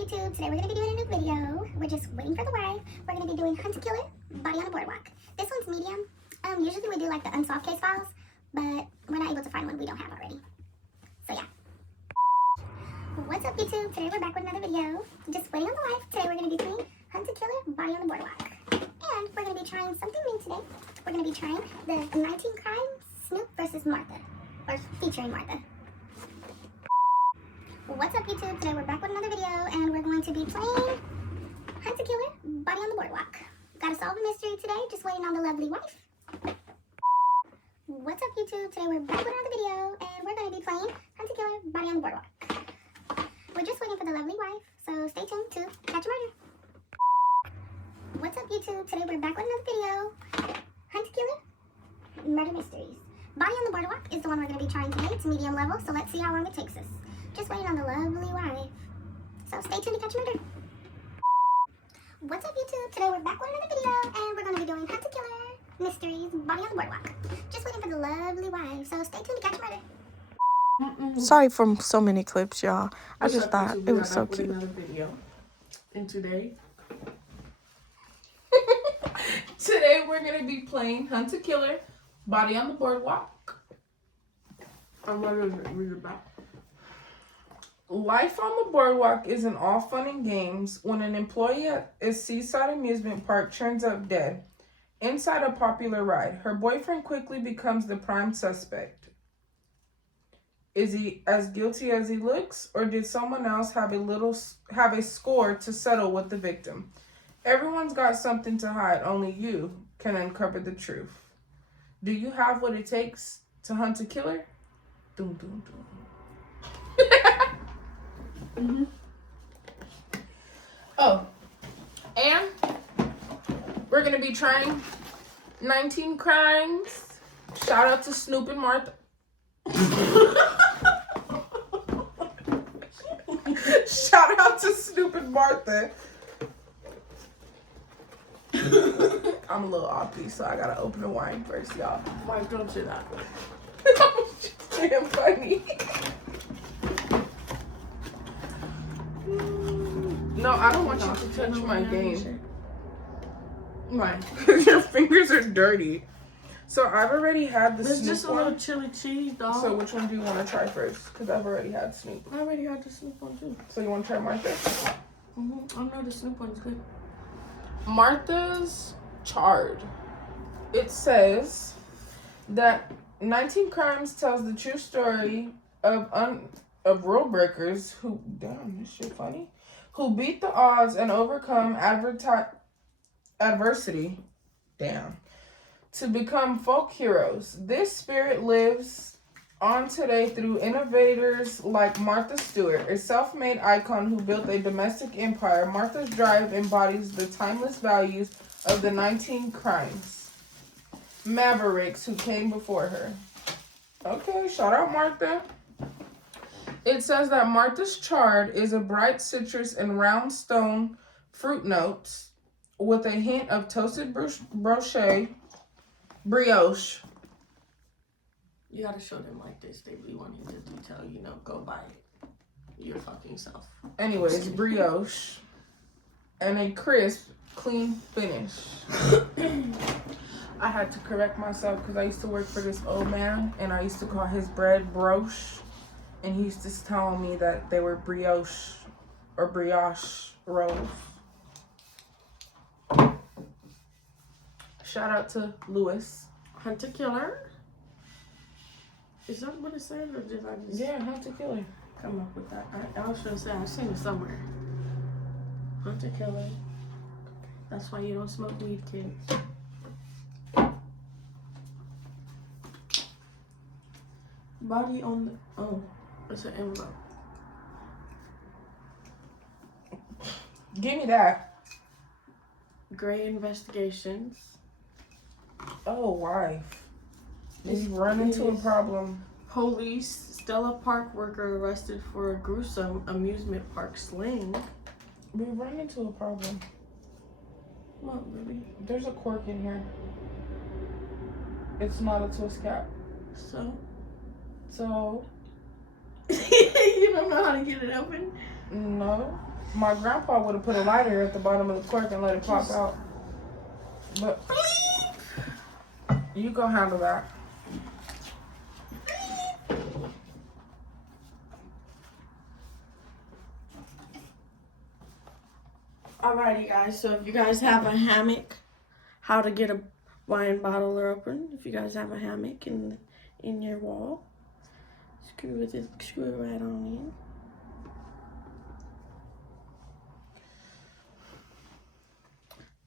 YouTube? Today we're going to be doing a new video. We're just waiting for the wife. We're going to be doing Hunt a Killer, Body on the Boardwalk. This one's medium. Usually we do like the unsolved case files, but we're not able to find one we don't have already. So yeah. What's up YouTube? Today we're back with another video. Just waiting on the wife. Today we're going to be doing Hunt a Killer, Body on the Boardwalk. And we're going to be trying something new today. We're going to be trying the 19 Crimes, Snoop versus Martha. Or featuring Martha. What's up YouTube? Today we're back with another video and we're going to be playing Hunt a Killer, Body on the Boardwalk. Gotta solve a mystery today, just waiting on the lovely wife. What's up YouTube? Today we're back with another video and we're going to be playing Hunt a Killer, Body on the Boardwalk. We're just waiting for the lovely wife, so stay tuned to catch a murder. What's up YouTube? Today we're back with another video. Hunt a Killer, Murder Mysteries. Body on the Boardwalk is the one we're going to be trying today. It's medium level, so let's see how long it takes us. Just waiting on the lovely wife. So stay tuned to catch a murder. What's up YouTube? Today we're back with another video and we're going to be doing Hunt a Killer Mysteries, Body on the Boardwalk. Just waiting for the lovely wife. So stay tuned to catch a murder. Sorry for so many clips, y'all. I just thought it was so cute. Another video. And today we're going to be playing Hunt a Killer, Body on the Boardwalk. I'm going to read it back. Life on the boardwalk isn't all fun and games when an employee at a seaside amusement park turns up dead inside a popular ride. Her boyfriend quickly becomes the prime suspect. Is he as guilty as he looks, or did someone else have a score to settle with the victim? Everyone's got something to hide. Only you can uncover the truth. Do you have what it takes to hunt a killer? Dun, dun, dun. Mm-hmm. Oh, and we're gonna be trying 19 Crimes. Shout out to Snoop and Martha. Shout out to Snoop and Martha. I'm a little off piece, so I gotta open the wine first, y'all. Why don't you that? Damn funny. No, I don't want you to touch my game. Why? Because your fingers are dirty. So I've already had the Snoop one. It's just a little chili cheese, dog. So which one do you want to try first? Because I've already had Snoop. I already had the Snoop one too. So you want to try Martha's? I know the Snoop one's good. Martha's charred. It says that 19 Crimes tells the true story of rule breakers who, damn, this shit funny, who beat the odds and overcome adversity, damn, to become folk heroes. This spirit lives on today through innovators like Martha Stewart, a self-made icon who built a domestic empire. Martha's drive embodies the timeless values of the 19 Crimes mavericks who came before her. Okay, shout out Martha. It says that Martha's Charred is a bright citrus and round stone fruit notes with a hint of toasted brioche. You gotta show them like this. They really want you to detail, go by your fucking self. Anyways, brioche and a crisp, clean finish. I had to correct myself because I used to work for this old man and I used to call his bread broche. And he used to tell me that they were brioche or brioche rolls. Shout out to Lewis. Hunt a Killer. Is that what it said, or did I just Hunt a Killer. come up with that? I was gonna say I've seen it somewhere. Hunt a Killer. That's why you don't smoke weed, kids. Body on the it's an envelope. Give me that. Gray Investigations. Oh, wife. He's run into a problem. Police. Stella Park worker arrested for a gruesome amusement park sling. We run into a problem. What, baby? There's a cork in here. It's not a twist cap. So? So? You don't know how to get it open? No. My grandpa would have put a lighter at the bottom of the cork and let it pop out. But you go handle that. Alrighty, guys. So if you guys have a hammock, how to get a wine bottle open? If you guys have a hammock in your wall, screw it right on in.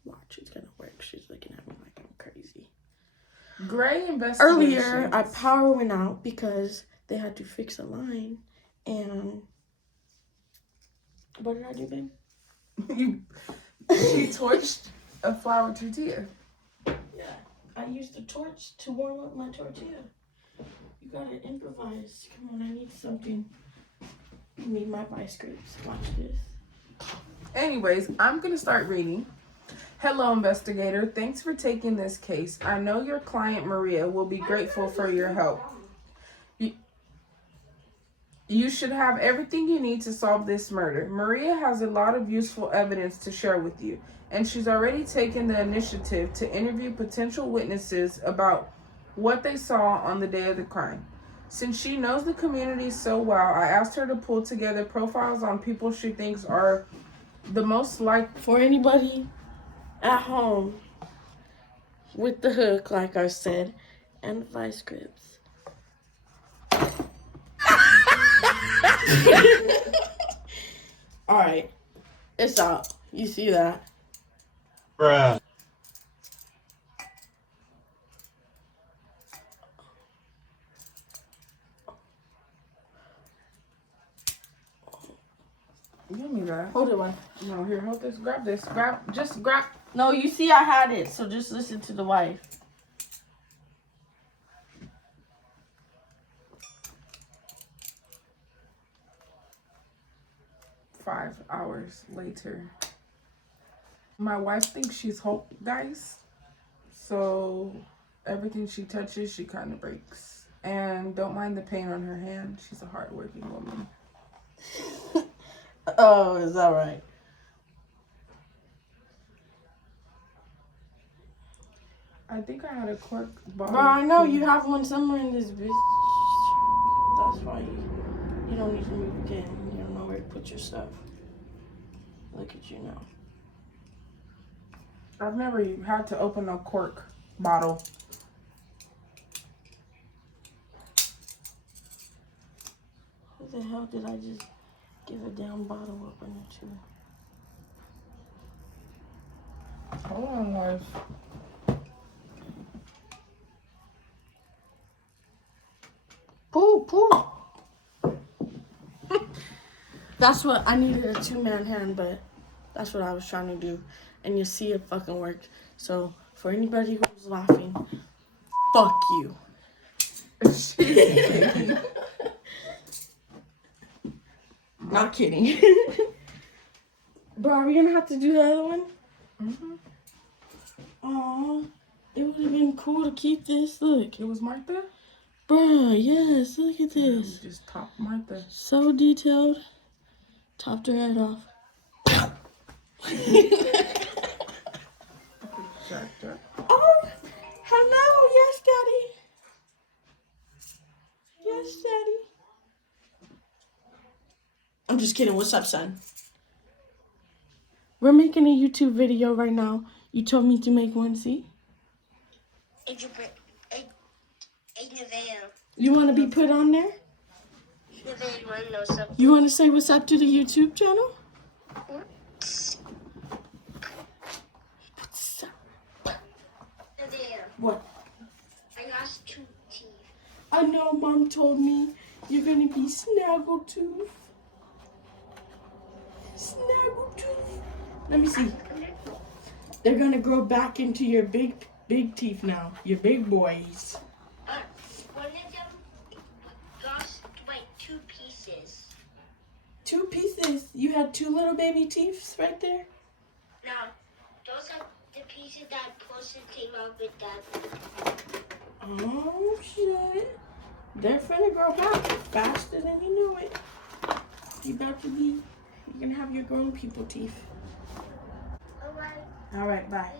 Watch, it's gonna work. She's looking at me like I'm crazy. Gray investigation. Earlier, our power went out because they had to fix a line, and what did I do, babe? She torched a flour tortilla. Yeah, I used a torch to warm up my tortilla. You gotta improvise. Come on, I need something. I need my vice grips. Watch this. Anyways, I'm going to start reading. Hello, investigator. Thanks for taking this case. I know your client, Maria, will be grateful for your help. You should have everything you need to solve this murder. Maria has a lot of useful evidence to share with you, and she's already taken the initiative to interview potential witnesses about what they saw on the day of the crime. Since she knows the community so well, I asked her to pull together profiles on people she thinks are the most likely. For anybody at home with the hook, like I said, and vice grips. Alright, it's out. You see that? Bruh. Give me that. Hold it one. No, here, hold this. Grab this. Just grab. No, you see I had it, so just listen to the wife. "5 hours later. My wife thinks she's Hulk, guys. So everything she touches, she kind of breaks. And don't mind the pain on her hand. She's a hardworking woman." Oh, is that right? I think I had a cork bottle. Bro, I know you have one somewhere in this bitch. That's why you don't need to move again. You don't know where to put your stuff. Look at you now. I've never had to open a cork bottle. Who the hell did I just give a damn bottle opener to? Hold on, guys. Poo. That's what I needed, a 2-man hand, but that's what I was trying to do. And you see it fucking worked. So for anybody who's laughing, fuck you. Not kidding. Bro, are we gonna have to do the other one? Mm-hmm. Aw, it would have been cool to keep this. Look. It was Martha? Bruh, yes, look at this. Just top Martha. So detailed. Topped her head off. Oh, hello. Yes, Daddy. Yes, Daddy. I'm just kidding. What's up, son? We're making a YouTube video right now. You told me to make one, see? You want to be put on there? You want to say what's up to the YouTube channel? What's up? What? I lost 2 teeth. I know Mom told me you're going to be Snaggletooth. Snaggletooth. Let me see. They're going to grow back into your big teeth now. Your big boys. One of them lost like 2 pieces. 2 pieces? You had 2 little baby teeth right there? No, those are the pieces that Paulson came out with that. Oh, shit. They're finna grow back faster than you know it. You about to be You can have your grown people teeth. Alright. All right, bye.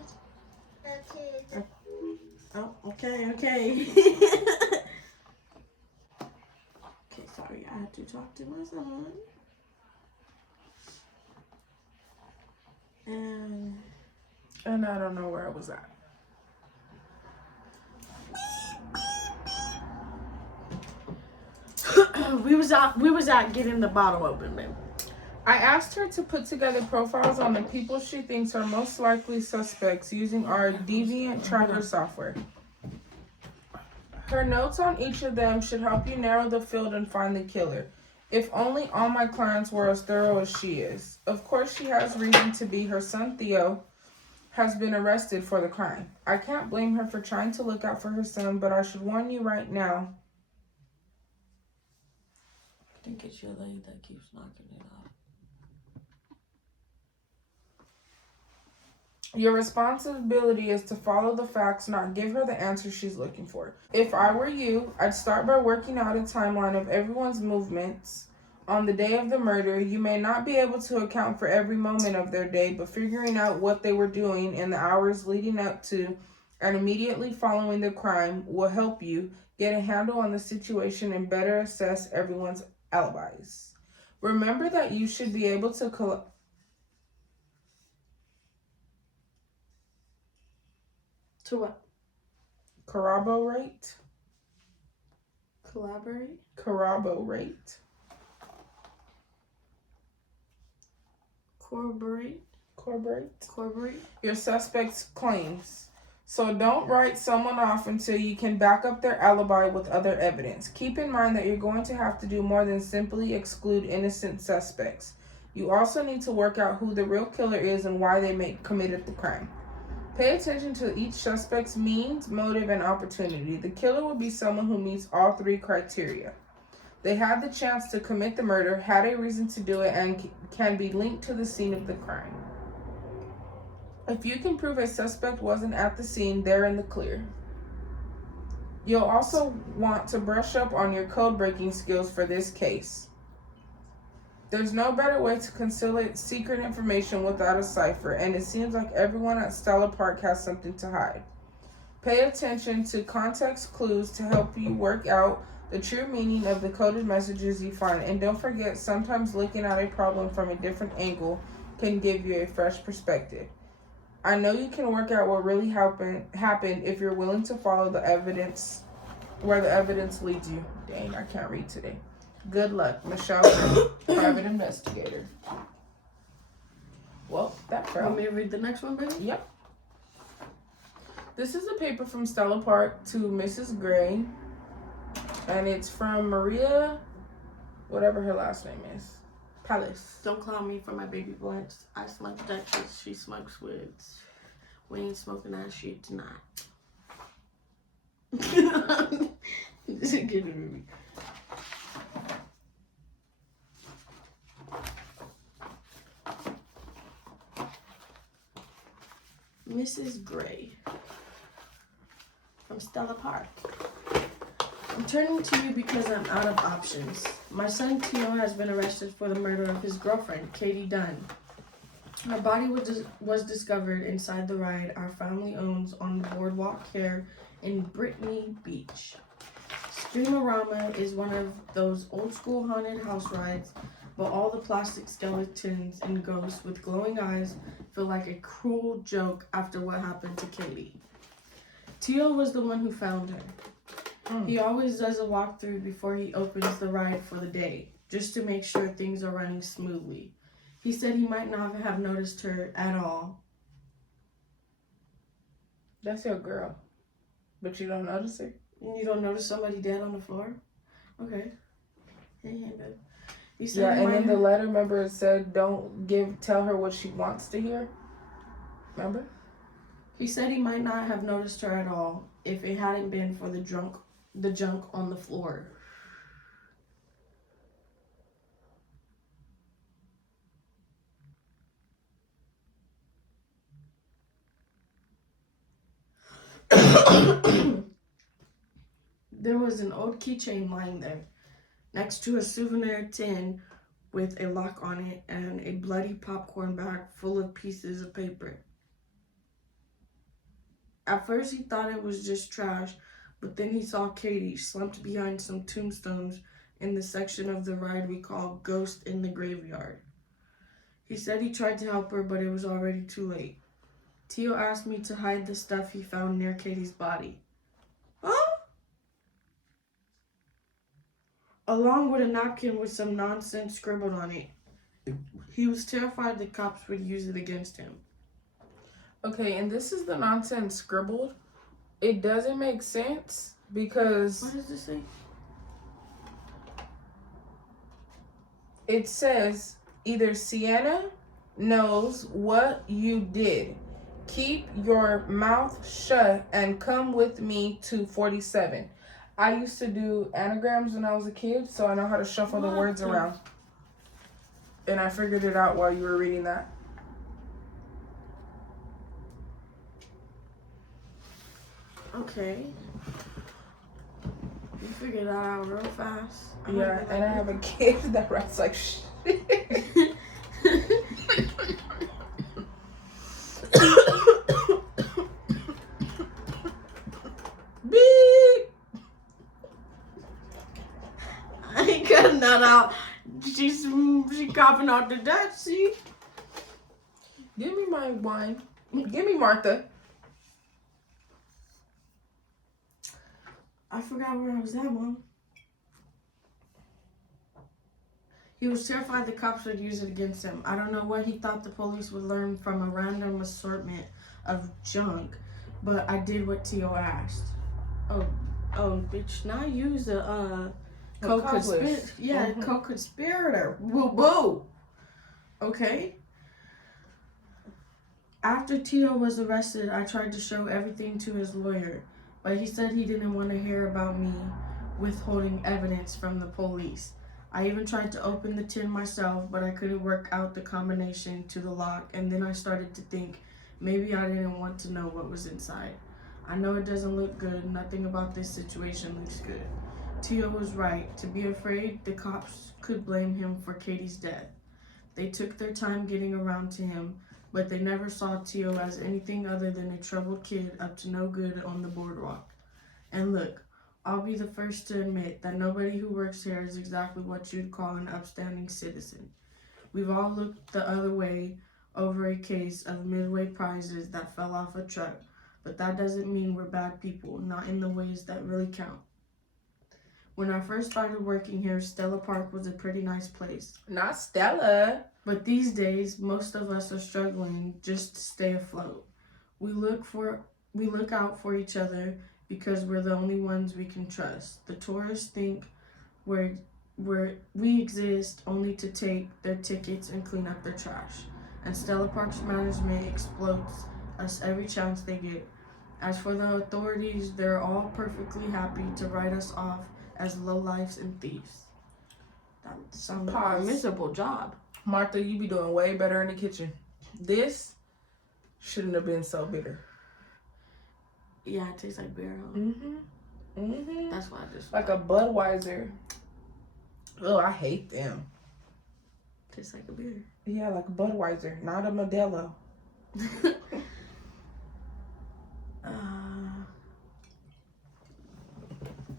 Okay. Oh, okay. Okay, sorry, I had to talk to my son. And I don't know where I was at. we was out getting the bottle open, babe. I asked her to put together profiles on the people she thinks are most likely suspects using our deviant tracker software. Her notes on each of them should help you narrow the field and find the killer. If only all my clients were as thorough as she is. Of course, she has reason to be. Her son Theo has been arrested for the crime. I can't blame her for trying to look out for her son, but I should warn you right now. I think it's your leg that keeps knocking it off. Your responsibility is to follow the facts, not give her the answer she's looking for. If I were you, I'd start by working out a timeline of everyone's movements on the day of the murder. You may not be able to account for every moment of their day, but figuring out what they were doing in the hours leading up to and immediately following the crime will help you get a handle on the situation and better assess everyone's alibis. Remember that you should be able to To what? corroborate. Collaborate? Corroborate. Corroborate Your suspect's claims. So don't write someone off until you can back up their alibi with other evidence. Keep in mind that you're going to have to do more than simply exclude innocent suspects. You also need to work out who the real killer is and why they committed the crime. Pay attention to each suspect's means, motive, and opportunity. The killer will be someone who meets all three criteria. They had the chance to commit the murder, had a reason to do it, and can be linked to the scene of the crime. If you can prove a suspect wasn't at the scene, they're in the clear. You'll also want to brush up on your code-breaking skills for this case. There's no better way to conceal secret information without a cipher, and it seems like everyone at Stella Park has something to hide. Pay attention to context clues to help you work out the true meaning of the coded messages you find, and don't forget, sometimes looking at a problem from a different angle can give you a fresh perspective. I know you can work out what really happened if you're willing to follow the evidence, where the evidence leads you. Dang, I can't read today. Good luck, Michelle, private investigator. Well, that fell. Want me to read the next one, baby? Yep. This is a paper from Stella Park to Mrs. Gray, and it's from Maria, whatever her last name is, Palace. Don't clown me for my baby blunts. I smoke Dutchess. She smokes Woods. We ain't smoking that shit tonight. This is good, baby. Mrs. Gray from Stella Park. I'm turning to you because I'm out of options. My son Theo has been arrested for the murder of his girlfriend, Katie Dunn. Her body was discovered inside the ride our family owns on the Boardwalk here in Brittany Beach. Streamorama is one of those old school haunted house rides, but all the plastic skeletons and ghosts with glowing eyes feel like a cruel joke after what happened to Katie. Theo was the one who found her. He always does a walkthrough before he opens the ride for the day, just to make sure things are running smoothly. He said he might not have noticed her at all. That's your girl, but you don't notice her? You don't notice somebody dead on the floor? Okay. Hey, babe. He said Yeah, and in the letter, remember, it said don't tell her what she wants to hear? Remember? He said he might not have noticed her at all if it hadn't been for the junk on the floor. There was an old keychain lying there, next to a souvenir tin with a lock on it and a bloody popcorn bag full of pieces of paper. At first he thought it was just trash, but then he saw Katie slumped behind some tombstones in the section of the ride we call Ghost in the Graveyard. He said he tried to help her, but it was already too late. Tio asked me to hide the stuff he found near Katie's body. Huh? Along with a napkin with some nonsense scribbled on it. He was terrified the cops would use it against him. Okay, and this is the nonsense scribbled. It doesn't make sense because What does this say? it says either Sienna knows what you did. Keep your mouth shut and come with me to 47. I used to do anagrams when I was a kid, so I know how to shuffle the words around. And I figured it out while you were reading that. Okay. You figured that out real fast. Yeah, and I have a kid that writes like shit. Beep! I ain't cutting that out. She coughing out the Dutch, see? Give me my wine. Give me Martha. I forgot where I was at, Mom. He was terrified the cops would use it against him. I don't know what he thought the police would learn from a random assortment of junk, but I did what Tio asked. Oh, bitch, not use a co-conspirator. Yeah, co-conspirator. Woo-boo. Okay? After Tio was arrested, I tried to show everything to his lawyer, but he said he didn't want to hear about me withholding evidence from the police. I even tried to open the tin myself, but I couldn't work out the combination to the lock, and then I started to think maybe I didn't want to know what was inside. I know it doesn't look good. Nothing about this situation looks good. Tio was right. To be afraid, the cops could blame him for Katie's death. They took their time getting around to him, but they never saw Tio as anything other than a troubled kid up to no good on the boardwalk. And look, I'll be the first to admit that nobody who works here is exactly what you'd call an upstanding citizen. We've all looked the other way over a case of Midway prizes that fell off a truck, but that doesn't mean we're bad people, not in the ways that really count. When I first started working here, Stella Park was a pretty nice place. Not Stella. But these days, most of us are struggling just to stay afloat. We look out for each other because we're the only ones we can trust. The tourists think we exist only to take their tickets and clean up their trash. And Stella Park's management exploits us every chance they get. As for the authorities, they're all perfectly happy to write us off as lowlifes and thieves. That sounds like a miserable job. Martha, you be doing way better in the kitchen. This shouldn't have been so bitter. Yeah, it tastes like beer, huh? Mm-hmm. That's why I just... Like a Budweiser. Oh, I hate them. Tastes like a beer. Yeah, like a Budweiser, not a Modelo.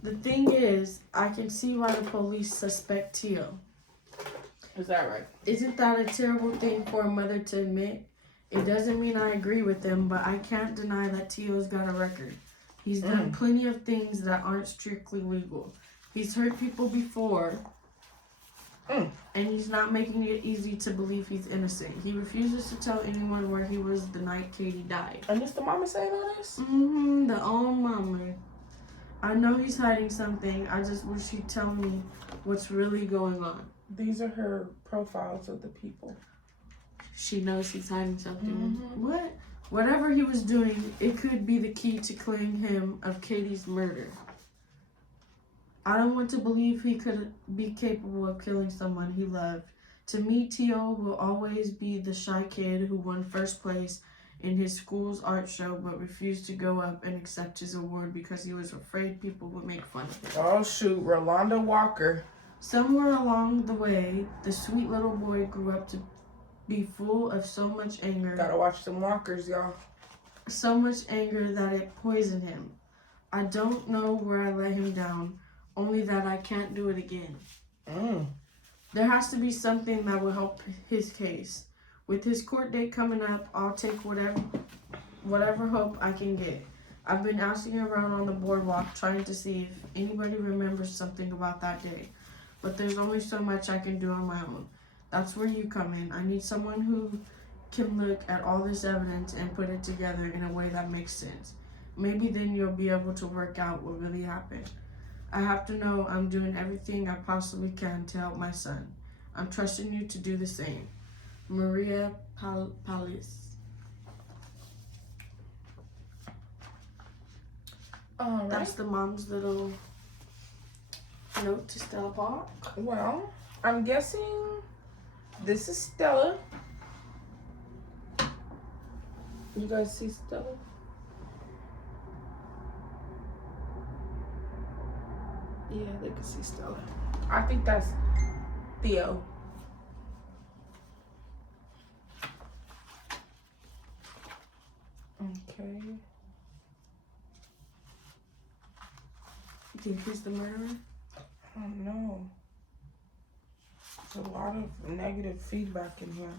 The thing is, I can see why the police suspect Tio. Is that right? Isn't that a terrible thing for a mother to admit? It doesn't mean I agree with them, but I can't deny that Tio's got a record. He's done plenty of things that aren't strictly legal. He's hurt people before, and he's not making it easy to believe he's innocent. He refuses to tell anyone where he was the night Katie died. And this the mama saying all this? The old mama. I know he's hiding something. I just wish he'd tell me what's really going on. These are her profiles of the people. She knows he's hiding something. What? Whatever he was doing, it could be the key to clearing him of Katie's murder. I don't want to believe he could be capable of killing someone he loved. To me, Tio will always be the shy kid who won first place in his school's art show but refused to go up and accept his award because he was afraid people would make fun of him. Oh shoot, Rolanda Walker Somewhere along the way, the sweet little boy grew up to be full of so much anger. Gotta watch some walkers, y'all. So much anger that it poisoned him. I don't know where I let him down, only that I can't do it again. There has to be something that will help his case. With his court date coming up, I'll take whatever hope I can get. I've been asking around on the boardwalk trying to see if anybody remembers something about that day. But there's only so much I can do on my own. That's where you come in. I need someone who can look at all this evidence and put it together in a way that makes sense. Maybe then you'll be able to work out what really happened. I have to know I'm doing everything I possibly can to help my son. I'm trusting you to do the same. Maria Palis. All right. That's the mom's little note to Stella Park. Well, I'm guessing this is Stella. You guys see Stella? Yeah, they can see Stella. I think that's Theo. Okay. You think he's the murderer? I don't know. There's a lot of negative feedback in here.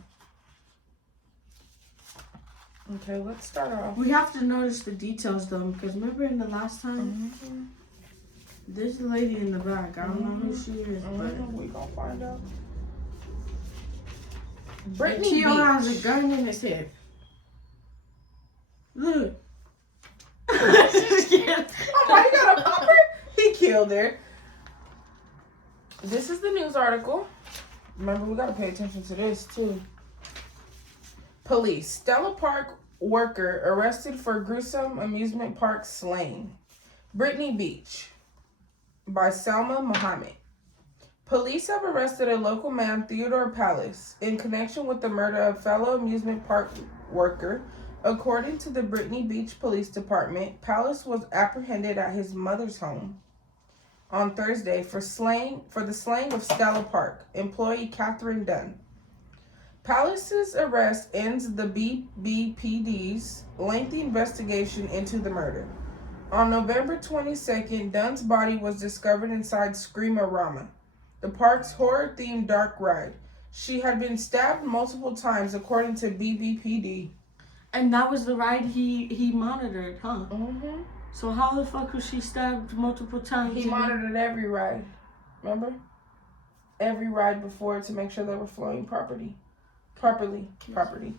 Okay, let's start off. We have to notice the details though, because remember in the last time, this lady in the back, I don't know who she is, but we gonna find out. Brittany Tio has a gun in his hip. Look. Oh my, you got a popper? He killed her. This is the news article. Remember, we gotta pay attention to this too. Police. Stella Park worker arrested for gruesome amusement park slaying. Brittany Beach by Selma Mohammed. Police have arrested a local man, Theodore Palace, in connection with the murder of fellow amusement park worker. According to the Brittany Beach Police Department, Palace was apprehended at his mother's home on Thursday for the slaying of Stella Park employee Catherine Dunn. Palace's arrest ends the BBPD's lengthy investigation into the murder. On November 22nd, Dunn's body was discovered inside Screamer-Rama, the park's horror-themed dark ride. She had been stabbed multiple times, according to BBPD. And that was the ride he monitored, huh? Mm-hmm. So how the fuck was she stabbed multiple times? He monitored every ride. Remember? Every ride before to make sure they were flowing properly. Okay, keep going.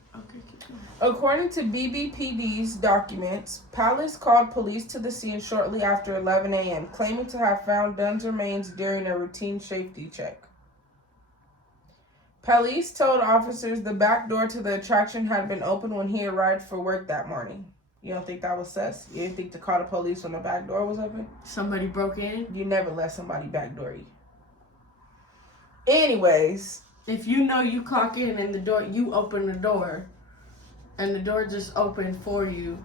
According to BBPD's documents, Palace called police to the scene shortly after 11 a.m., claiming to have found Dunn's remains during a routine safety check. Police told officers the back door to the attraction had been open when he arrived for work that morning. You don't think that was sus? You didn't think to call the police when the back door was open? Somebody broke in? You never let somebody backdoor you. Anyways. If you know you clock in and the door, you open the door, and the door just opened for you,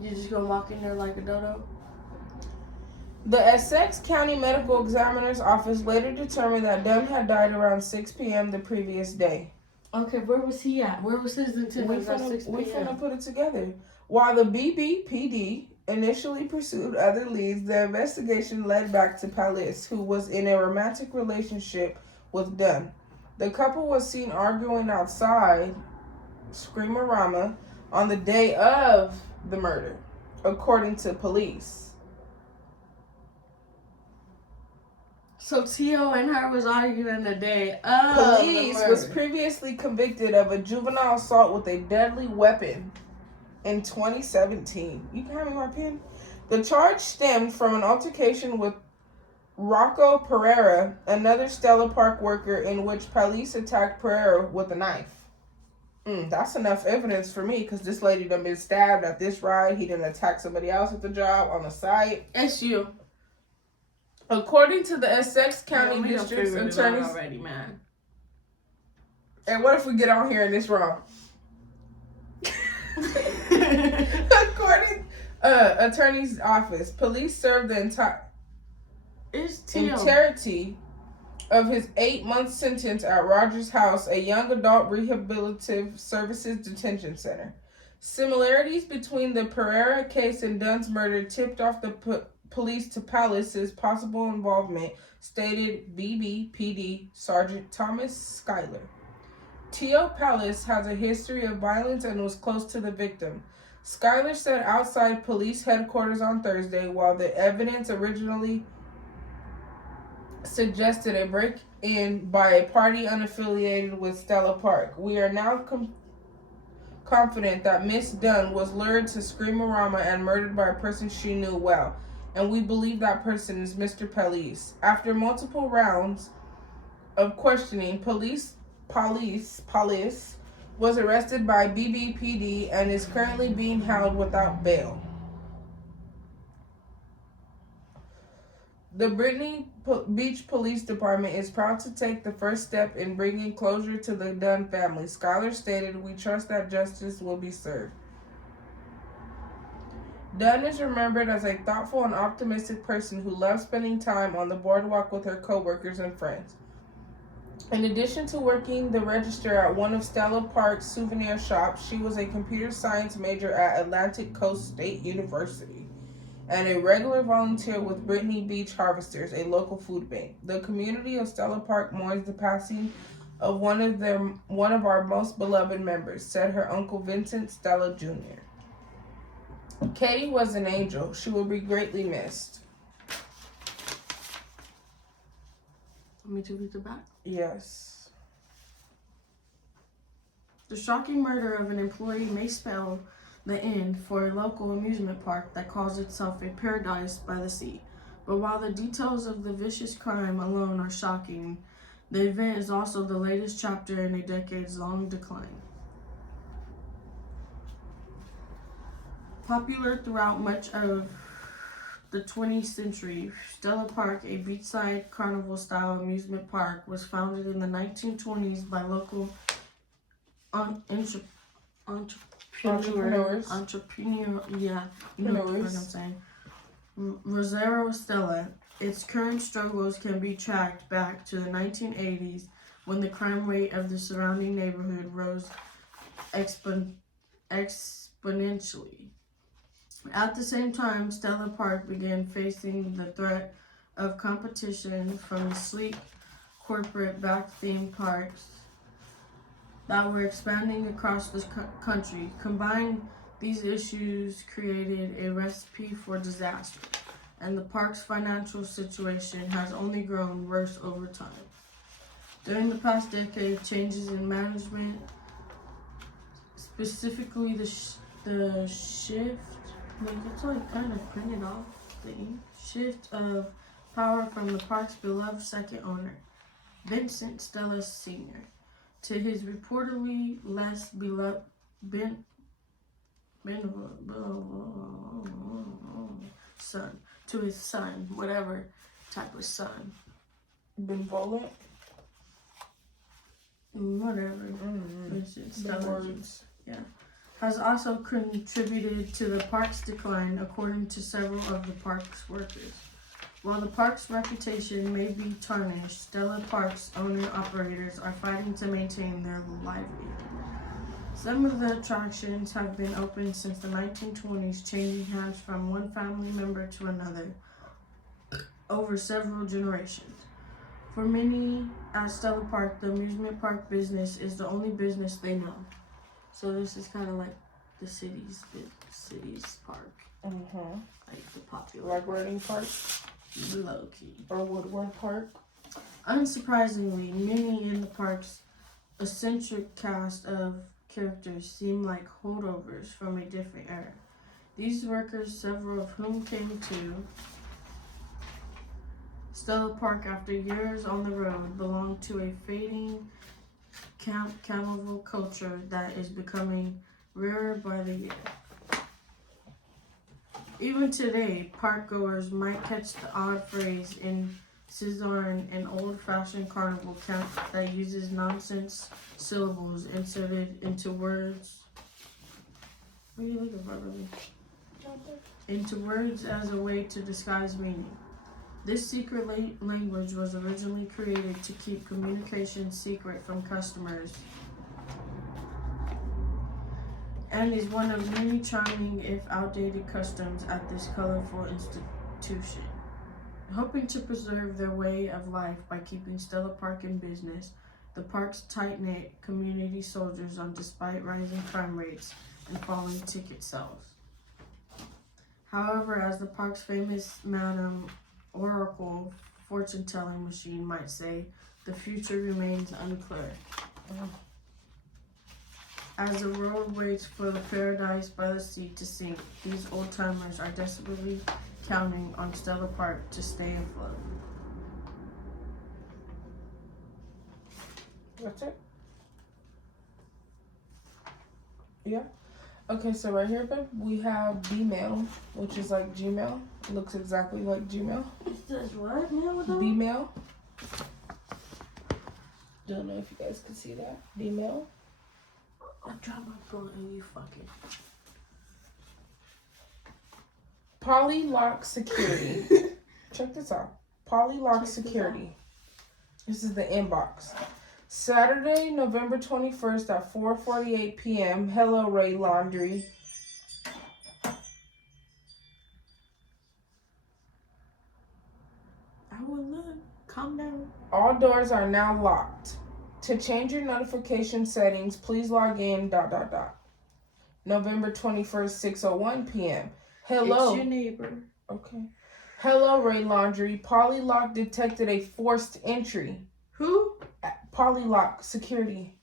you just gonna walk in there like a dodo? The Essex County Medical Examiner's Office later determined that Dunn had died around 6 p.m. the previous day. Okay, where was he at? Where was his attendance at 6 p.m.? We finna put it together. While the BBPD initially pursued other leads, the investigation led back to Palace, who was in a romantic relationship with Dunn. The couple was seen arguing outside Screamer-Rama on the day of the murder, according to police. So Tio and her was arguing the day of Police was previously convicted of a juvenile assault with a deadly weapon in 2017. You can have me my pen? The charge stemmed from an altercation with Rocco Pereira, another Stella Park worker, in which police attacked Pereira with a knife. That's enough evidence for me, because this lady done been stabbed at this ride. He done attacked somebody else at the job on the site. It's you. According to the Essex County District Attorney's... already, man. And what if we get on here and it's wrong? According Attorney's Office, police served the entire... It's Tio. entirety of his 8-month sentence at Rogers House, a young adult rehabilitative services detention center. Similarities between the Pereira case and Dunn's murder tipped off the police to Palace's possible involvement, stated BBPD Sergeant Thomas Schuyler. Tio Palace has a history of violence and was close to the victim. Schuyler said outside police headquarters on Thursday, while the evidence originally suggested a break-in by a party unaffiliated with Stella Park. We are now confident that Miss Dunn was lured to Screamorama and murdered by a person she knew well, and we believe that person is Mr. Palace. After multiple rounds of questioning, Palace was arrested by BBPD and is currently being held without bail. The Brittany Beach Police Department is proud to take the first step in bringing closure to the Dunn family. Schuyler stated, "We trust that justice will be served." Dunn is remembered as a thoughtful and optimistic person who loved spending time on the boardwalk with her coworkers and friends. In addition to working the register at one of Stella Park's souvenir shops, she was a computer science major at Atlantic Coast State University and a regular volunteer with Brittany Beach Harvesters, a local food bank. The community of Stella Park mourns the passing of one of our most beloved members, said her uncle Vincent Stella Jr. Katie was an angel. She will be greatly missed. Want me to read the back? Yes. The shocking murder of an employee may spell the end for a local amusement park that calls itself a paradise by the sea. But while the details of the vicious crime alone are shocking, the event is also the latest chapter in a decades-long decline. Popular throughout much of the 20th century, Stella Park, a beachside carnival-style amusement park, was founded in the 1920s by local entrepreneurs. Rosero Stella. Its current struggles can be tracked back to the 1980s when the crime rate of the surrounding neighborhood rose exponentially. At the same time, Stella Park began facing the threat of competition from the sleek, corporate-backed theme parks that were expanding across the country. Combined, these issues created a recipe for disaster, and the park's financial situation has only grown worse over time. During the past decade, changes in management, specifically the shift, it's like kind of printed off the shift of power from the park's beloved second owner, Vincent Stella Sr., to his reportedly less beloved son, to his son, whatever type of son. Benevolent? Whatever. Vincent Stella, has also contributed to the park's decline, according to several of the park's workers. While the park's reputation may be tarnished, Stella Park's owner-operators are fighting to maintain their livelihood. Some of the attractions have been open since the 1920s, changing hands from one family member to another over several generations. For many at Stella Park, the amusement park business is the only business they know. So this is kind of like the city's park. Like the popular. Like Reading Park? Low key. Or Woodward Park? Unsurprisingly, many in the park's eccentric cast of characters seem like holdovers from a different era. These workers, several of whom came to Stella Park after years on the road, belong to a fading carnival culture that is becoming rarer by the year. Even today, park goers might catch the odd phrase in Cezanne, an old-fashioned carnival count that uses nonsense syllables inserted into words. What are you looking for, baby? Into words as a way to disguise meaning. This secret language was originally created to keep communication secret from customers and is one of many charming, if outdated, customs at this colorful institution. Hoping to preserve their way of life by keeping Stella Park in business, the park's tight-knit community soldiers on despite rising crime rates and falling ticket sales. However, as the park's famous Madam Oracle fortune-telling machine might say, the future remains unclear. As the world waits for the paradise by the sea to sink, these old-timers are desperately counting on Stella Park to stay afloat. That's it? Yeah? Okay, so right here, babe, we have B-mail, which is like Gmail. It looks exactly like Gmail. It says what, man? What the B-mail. Don't know if you guys can see that. B-mail. I dropped my phone and you fucking. Polylock Security. Check this out. Polylock Security. This is the inbox. Saturday, November 21st at 4:48 p.m. Hello, Ray Laundry. I will look. Calm down. All doors are now locked. To change your notification settings, please log in, ... November 21st, 6:01 p.m. Hello. It's your neighbor. Okay. Hello, Ray Laundry. Polylock detected a forced entry. Who? Polylock Security.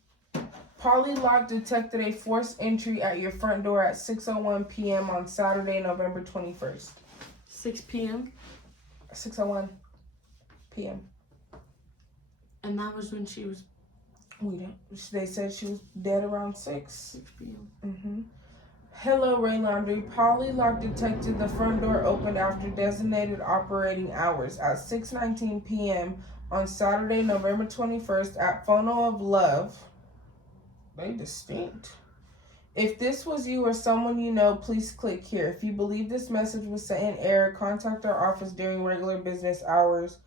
Polylock detected a forced entry at your front door at 6:01 p.m. on Saturday, November 21st. 6 p.m. 6:01 p.m. And that was when she was They said she was dead around 6. 6 p.m. Mm-hmm. Hello, Ray Laundry. Polylock detected the front door opened after designated operating hours at 6:19 p.m. on Saturday, November 21st at Phono of Love. They distinct. If this was you or someone you know, please click here. If you believe this message was sent in error, contact our office during regular business hours.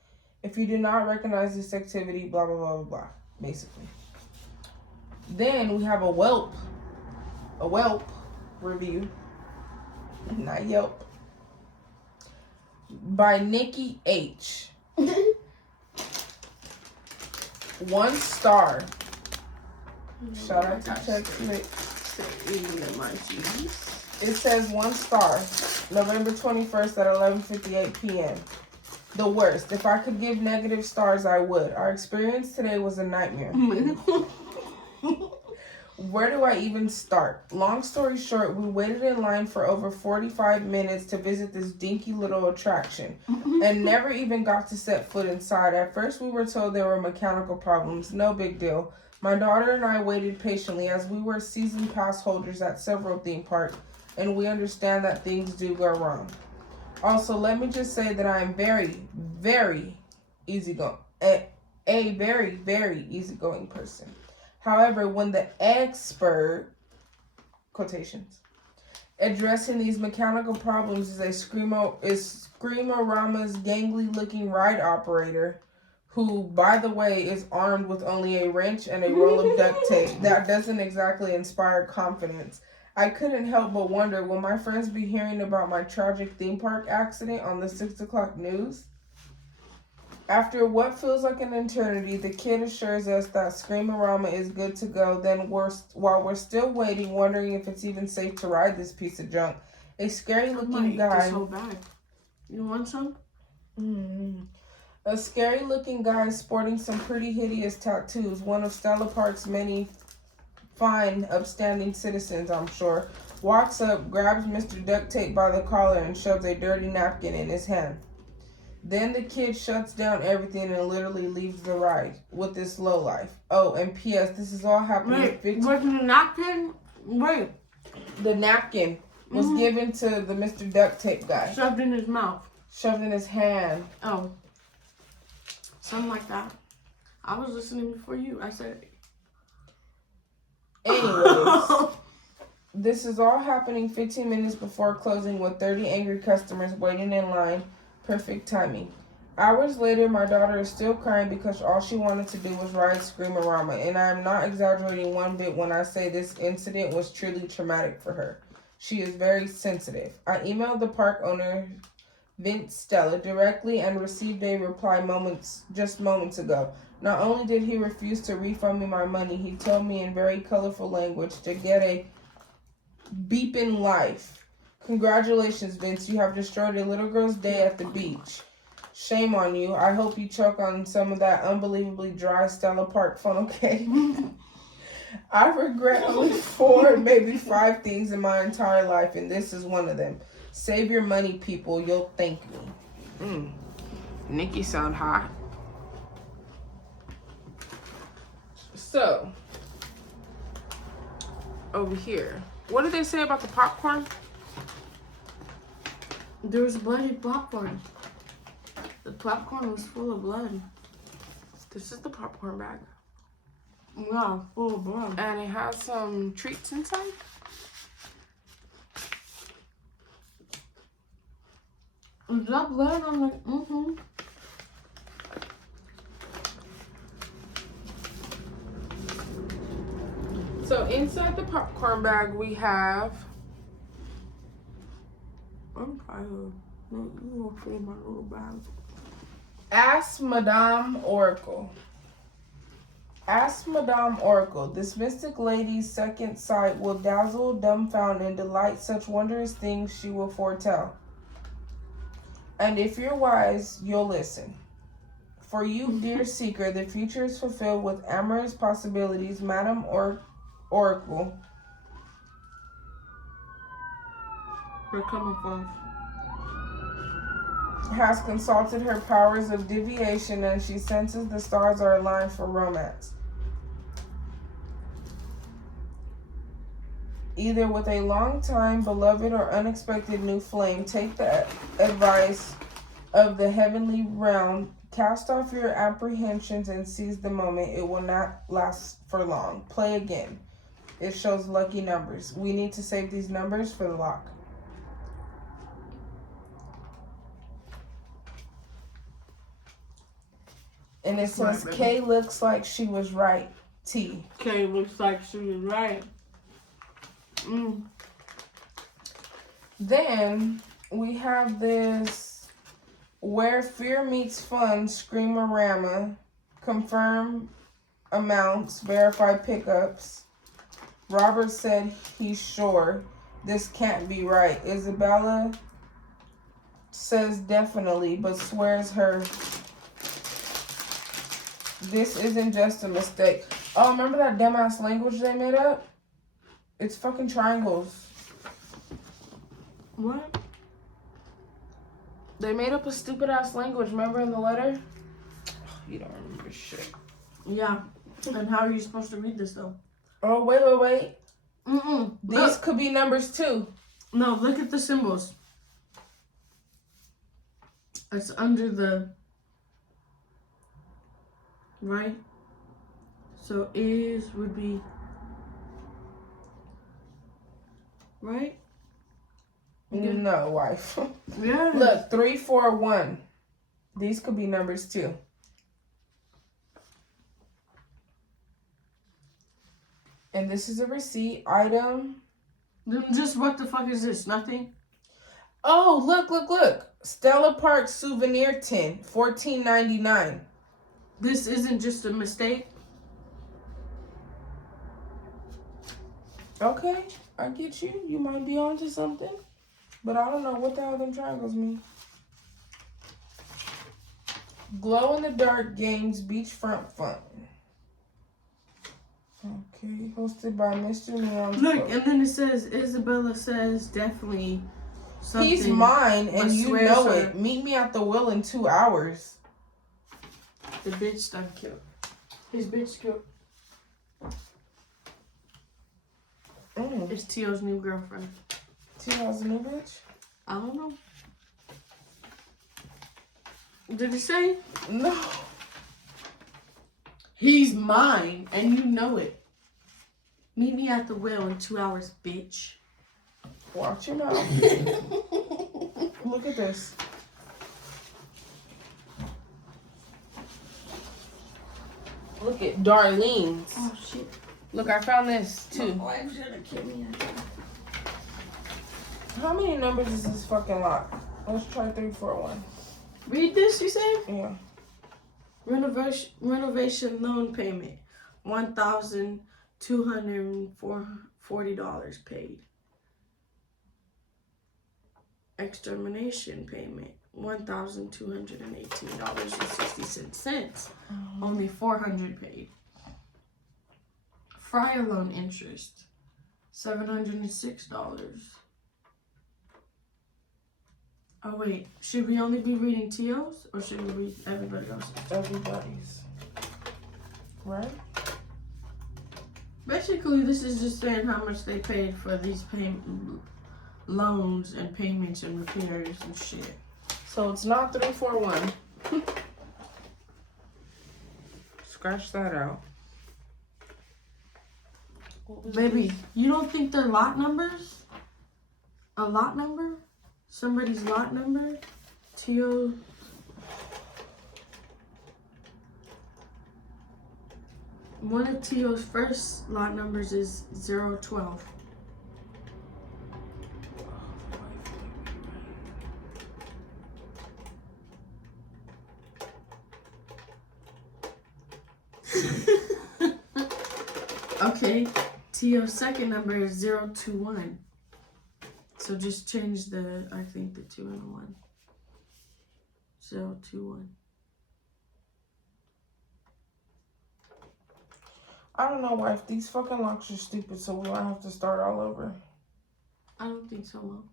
If you do not recognize this activity, blah, blah, blah, blah, blah, basically. Then we have a Yelp review, not Yelp, by Nikki H. 1 star. Shout out to Checkmate. It says 1 star. November 21st at 11:58 p.m. The worst. If I could give negative stars, I would. Our experience today was a nightmare. Where do I even start? Long story short, we waited in line for over 45 minutes to visit this dinky little attraction and never even got to set foot inside. At first, we were told there were mechanical problems. No big deal. My daughter and I waited patiently as we were season pass holders at several theme parks, and we understand that things do go wrong. Also, let me just say that I am very, very easygoing. A very, very easygoing person. However, when the expert, quotations, addressing these mechanical problems is Screamorama's gangly-looking ride operator, who, by the way, is armed with only a wrench and a roll of duct tape. That doesn't exactly inspire confidence. I couldn't help but wonder, will my friends be hearing about my tragic theme park accident on the 6 o'clock news? After what feels like an eternity, the kid assures us that Screamorama is good to go. Then while we're still waiting, wondering if it's even safe to ride this piece of junk, a scary-looking guy. This whole bag. You want some? A scary-looking guy sporting some pretty hideous tattoos. One of Stella Park's many fine, upstanding citizens, I'm sure, walks up, grabs Mr. Duct Tape by the collar, and shoves a dirty napkin in his hand. Then the kid shuts down everything and literally leaves the ride with this lowlife. Oh, and P.S. This is all happening. Wait, was the napkin? Wait. The napkin was given to the Mr. Duct Tape guy. Shoved in his mouth. Shoved in his hand. Oh. Something like that. I was listening before you. I said it. Anyways, this is all happening 15 minutes before closing with 30 angry customers waiting in line. Perfect timing. Hours later, my daughter is still crying because all she wanted to do was ride Screamer-Rama, and I am not exaggerating one bit when I say this incident was truly traumatic for her. She is very sensitive. I emailed the park owner, Vince Stella, directly and received a reply moments ago. Not only did he refuse to refund me my money, he told me in very colorful language to get a beepin' life. Congratulations, Vince. You have destroyed a little girl's day at the beach. Shame on you. I hope you choke on some of that unbelievably dry Stella Park funnel cake. I regret only 4, maybe 5 things in my entire life, and this is one of them. Save your money, people. You'll thank me. Nikki sound hot. So, over here. What did they say about the popcorn? There was bloody popcorn. The popcorn was full of blood. This is the popcorn bag. Yeah, full of blood. And it has some treats inside. Is that blood? I'm like, mm-hmm. So inside the popcorn bag we have. I'm tired. You gonna fit in my little bag. Ask Madame Oracle. Ask Madame Oracle. This mystic lady's second sight will dazzle, dumbfound, and delight such wondrous things she will foretell. And if you're wise, you'll listen. For you, dear seeker, the future is fulfilled with amorous possibilities. Madame Oracle. We're coming from. Has consulted her powers of divination, and she senses the stars are aligned for romance. Either with a long-time beloved or unexpected new flame, take the advice of the heavenly realm. Cast off your apprehensions and seize the moment. It will not last for long. Play again. It shows lucky numbers. We need to save these numbers for the lock. And it says, Right, Kay looks like she was right. T. Kay looks like she was right. Then we have this Where Fear Meets Fun, Screamer-Rama. Confirm amounts, verify pickups. Robert said he's sure. This can't be right. Isabella says definitely, but swears her this isn't just a mistake. Oh, remember that dumbass language they made up? It's fucking triangles. What? They made up a stupid ass language, remember in the letter? You don't remember shit. Yeah. And how are you supposed to read this though? Oh, wait. Mm-mm. These could be numbers too. No, look at the symbols. It's under the... Right? So is would be... Right? Okay. No, wife. Yeah. Look, 3, 4, 1. These could be numbers too. And this is a receipt item. Then just what the fuck is this? Nothing? Oh, look. Stella Park souvenir tin, $14.99. This isn't just a mistake? Okay, I get you. You might be onto something. But I don't know what the hell them triangles mean. Glow-in-the-dark games beachfront fun. Okay, hosted by Mr. Neon. Look, and then it says, Isabella says definitely something. He's mine, and you swears know her. it. Meet me at the will in 2 hours. The bitch done killed. His bitch killed. It's Tio's new girlfriend. Tio's new bitch? I don't know. Did it say? No. He's mine, and you know it. Meet me at the well in 2 hours, bitch. Watch your mouth. Look at this. Look at Darlene's. Oh shit. Look, I found this too. My wife's gonna kill me. How many numbers is this fucking lock? Let's try 341. Read this, you say? Yeah. Renovation loan payment, $1,240 paid. Extermination payment, $1,218.66. Only $400 paid. Friar loan interest, $706. Oh wait, should we only be reading Tio's or should we read everybody else's? Everybody's. Right? Basically, this is just saying how much they paid for these loans and payments and repairs and shit. So it's not 341. Scratch that out. Baby, you don't think they're lot numbers? A lot number? Somebody's lot number? Tio. One of Tio's first lot numbers is 012. Okay, Tio's second number is 021. So just change the, I think, the 2 and the 1. 021. I don't know, wife. These fucking locks are stupid, so we might have to start all over. I don't think so, Mom.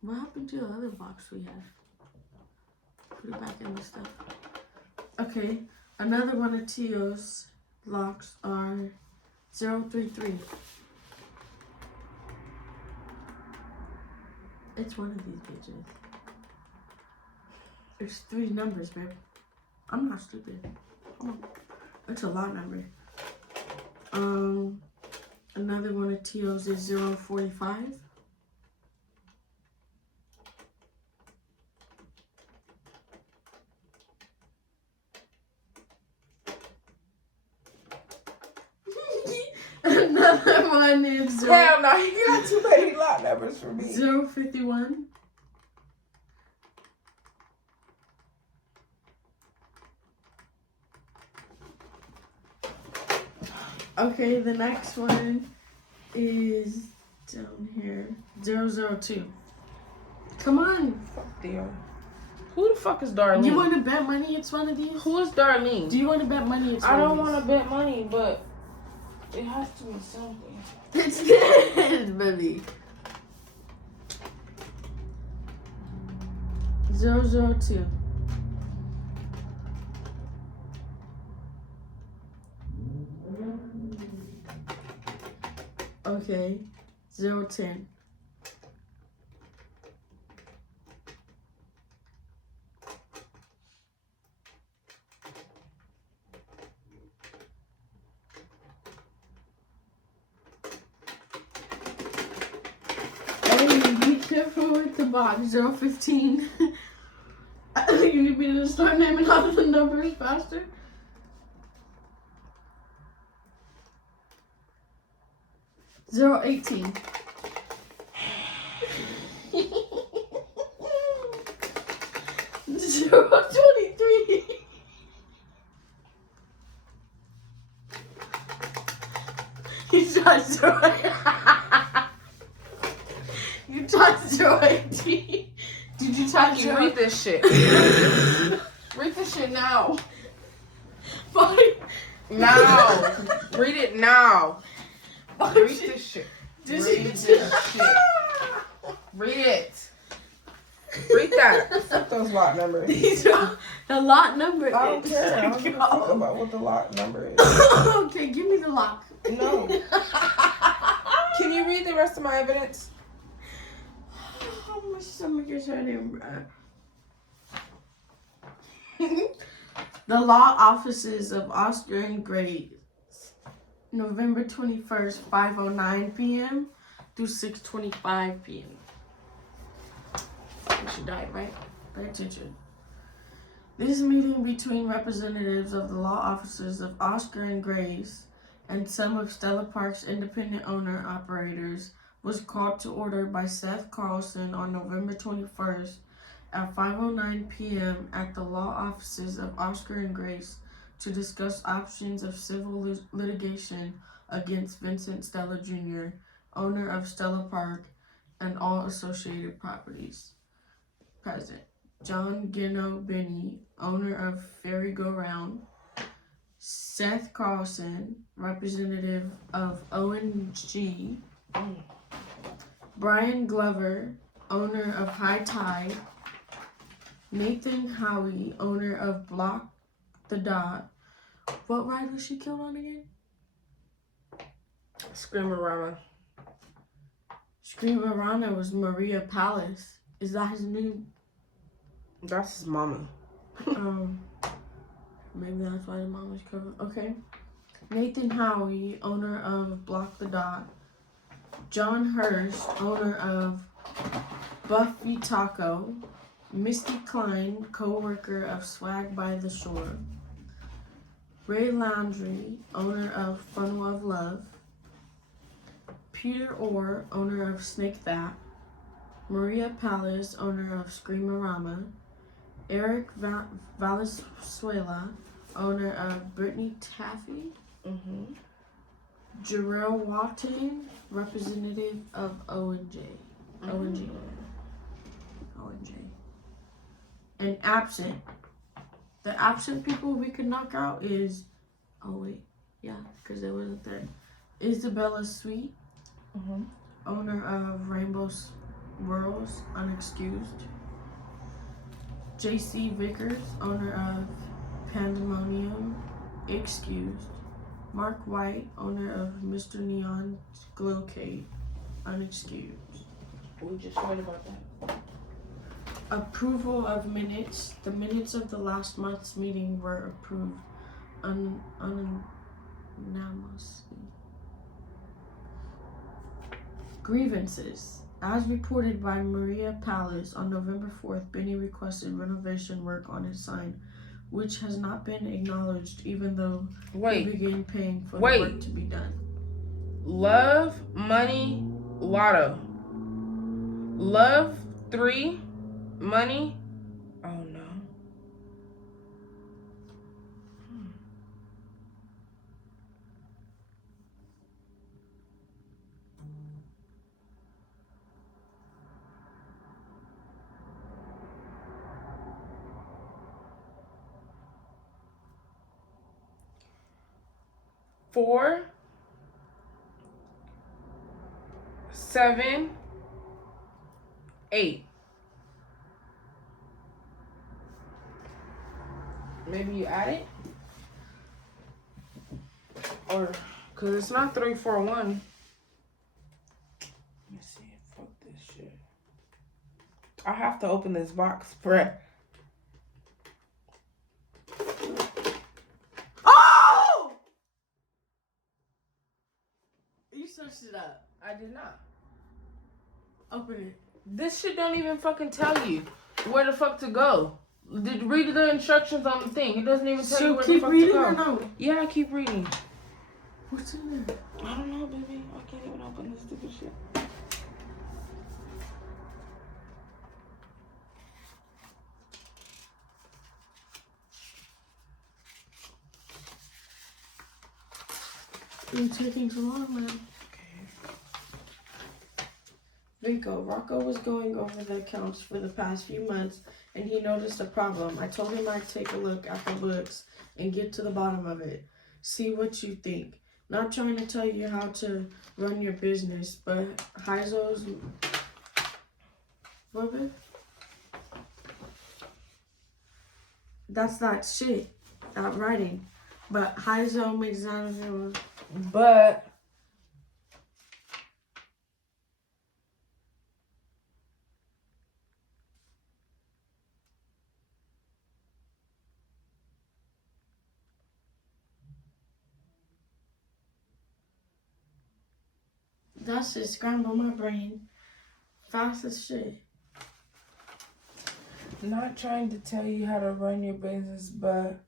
What happened to the other box we had? Put it back in the stuff. Okay, another one of Tio's locks are 033. It's one of these bitches. There's 3 numbers, babe. I'm not stupid. Come on. It's a lot number. Another one of Tio's is 045. Another one is Hell no, you got too many lot numbers for me. 051. Okay, the next one is down here. 002. Come on. Fuck Theo. Who the fuck is Darlene? You want to bet money it's one of these? Who is Darlene? Do you want to bet money it's I one don't of want to bet money, but it has to be something. these? It's good, baby. 002. Okay, 010. Hey, be careful with the box. 015. You need me to start naming all the numbers faster? 018. 023. You tried 018. Did you try You read this shit. Read this shit now. Now. Read it now. Read this shit. Read this shit. Read it. Read that. Fuck those lot numbers. These are the lot number. I don't care. I don't give a fuck about what the lot number is. Okay, give me the lock. No. Can you read the rest of my evidence? Oh, my stomach is hurting, bro. The law offices of Oscar and Grace, November 21st, 5:09 p.m. through 6:25 p.m. She died, right? Pay attention. This meeting between representatives of the law offices of Oscar and Grace and some of Stella Park's independent owner-operators was called to order by Seth Carlson on November 21st at 5:09 p.m. at the law offices of Oscar and Grace to discuss options of civil litigation against Vincent Stella Jr., owner of Stella Park and all associated properties. Present. John Gino Benny, owner of Ferry Go Round. Seth Carlson, representative of ONG. Brian Glover, owner of High Tide. Nathan Howie, owner of Block the Dot. What ride was she killed on again? Screamer-rama. Screamer-rama was Maria Palace. Is that his new? That's his mama. Maybe that's why his mom was killed. Okay. Nathan Howie, owner of Block the Dot. John Hurst, owner of Buffy Taco. Misty Klein, co-worker of Swag by the Shore. Ray Landry, owner of Funnel of Love. Peter Orr, owner of Snake That. Maria Palace, owner of Screamer-rama. Eric Valenzuela, owner of Brittany Taffy. Jarrell Watton, representative of ONG. And absent. The absent people we could knock out is, because they wasn't there. Isabella Sweet, owner of Rainbow Swirls, unexcused. J.C. Vickers, owner of Pandemonium, excused. Mark White, owner of Mr. Neon Glowcade, unexcused. We just read about that. Approval of minutes. The minutes of the last month's meeting were approved unanimously. Grievances. As reported by Maria Palace on November 4th, Benny requested renovation work on his sign, which has not been acknowledged even though he began paying for the work to be done. Love, money, lotto. Love, 3, money. Oh no. Four, 7, 8. Maybe you add it? Or, because it's not 3, 4, 1. Let me see. Fuck this shit. I have to open this box, Brett. Oh! You searched it up. I did not. Open it. This shit don't even fucking tell you where the fuck to go. Read the instructions on the thing. It doesn't even tell you where the fuck to go. So keep reading or no? Yeah, I keep reading. What's in there? I don't know, baby. I can't even open this stupid shit. You're taking too long, man. Rico, Rocco was going over the accounts for the past few months and he noticed a problem. I told him I'd take a look at the books and get to the bottom of it. See what you think. Not trying to tell you how to run your business, but Heizo's... What, babe? That's that shit. That writing. But Heizo makes that... But... That shit scrambled my brain. Fast as shit. Not trying to tell you how to run your business, but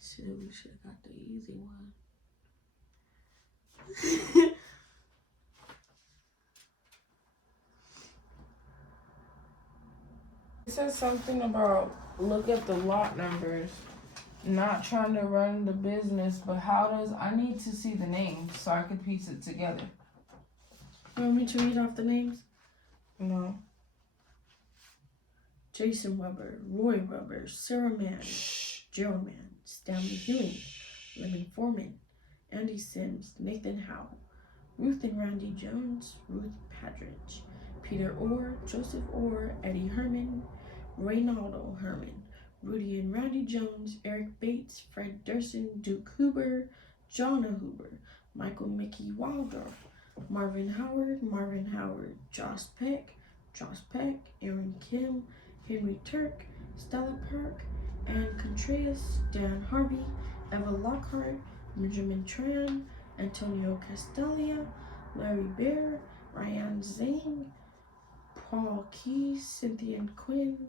shit, we should have got the easy one. it says something about look at the lot numbers. Not trying to run the business, but how does I need to see the names so I can piece it together. You want me to read off the names? No. Jason Weber, Roy Weber, Sarah Mann, Gerald Mann, Stanley Ewing, Lemon Foreman, Andy Sims, Nathan Howe, Ruth and Randy Jones, Ruth Padridge, Peter Orr, Joseph Orr, Eddie Herman, Reynaldo Herman, Rudy and Randy Jones, Eric Bates, Fred Durson, Duke Huber, Jonna Huber, Michael Mickey Waldorf, Marvin Howard, Josh Peck, Aaron Kim, Henry Turk, Stella Park, Ann Contreras, Dan Harvey, Eva Lockhart, Benjamin Tran, Antonio Castalia, Larry Bear, Ryan Zane, Paul Keys, Cynthia Quinn,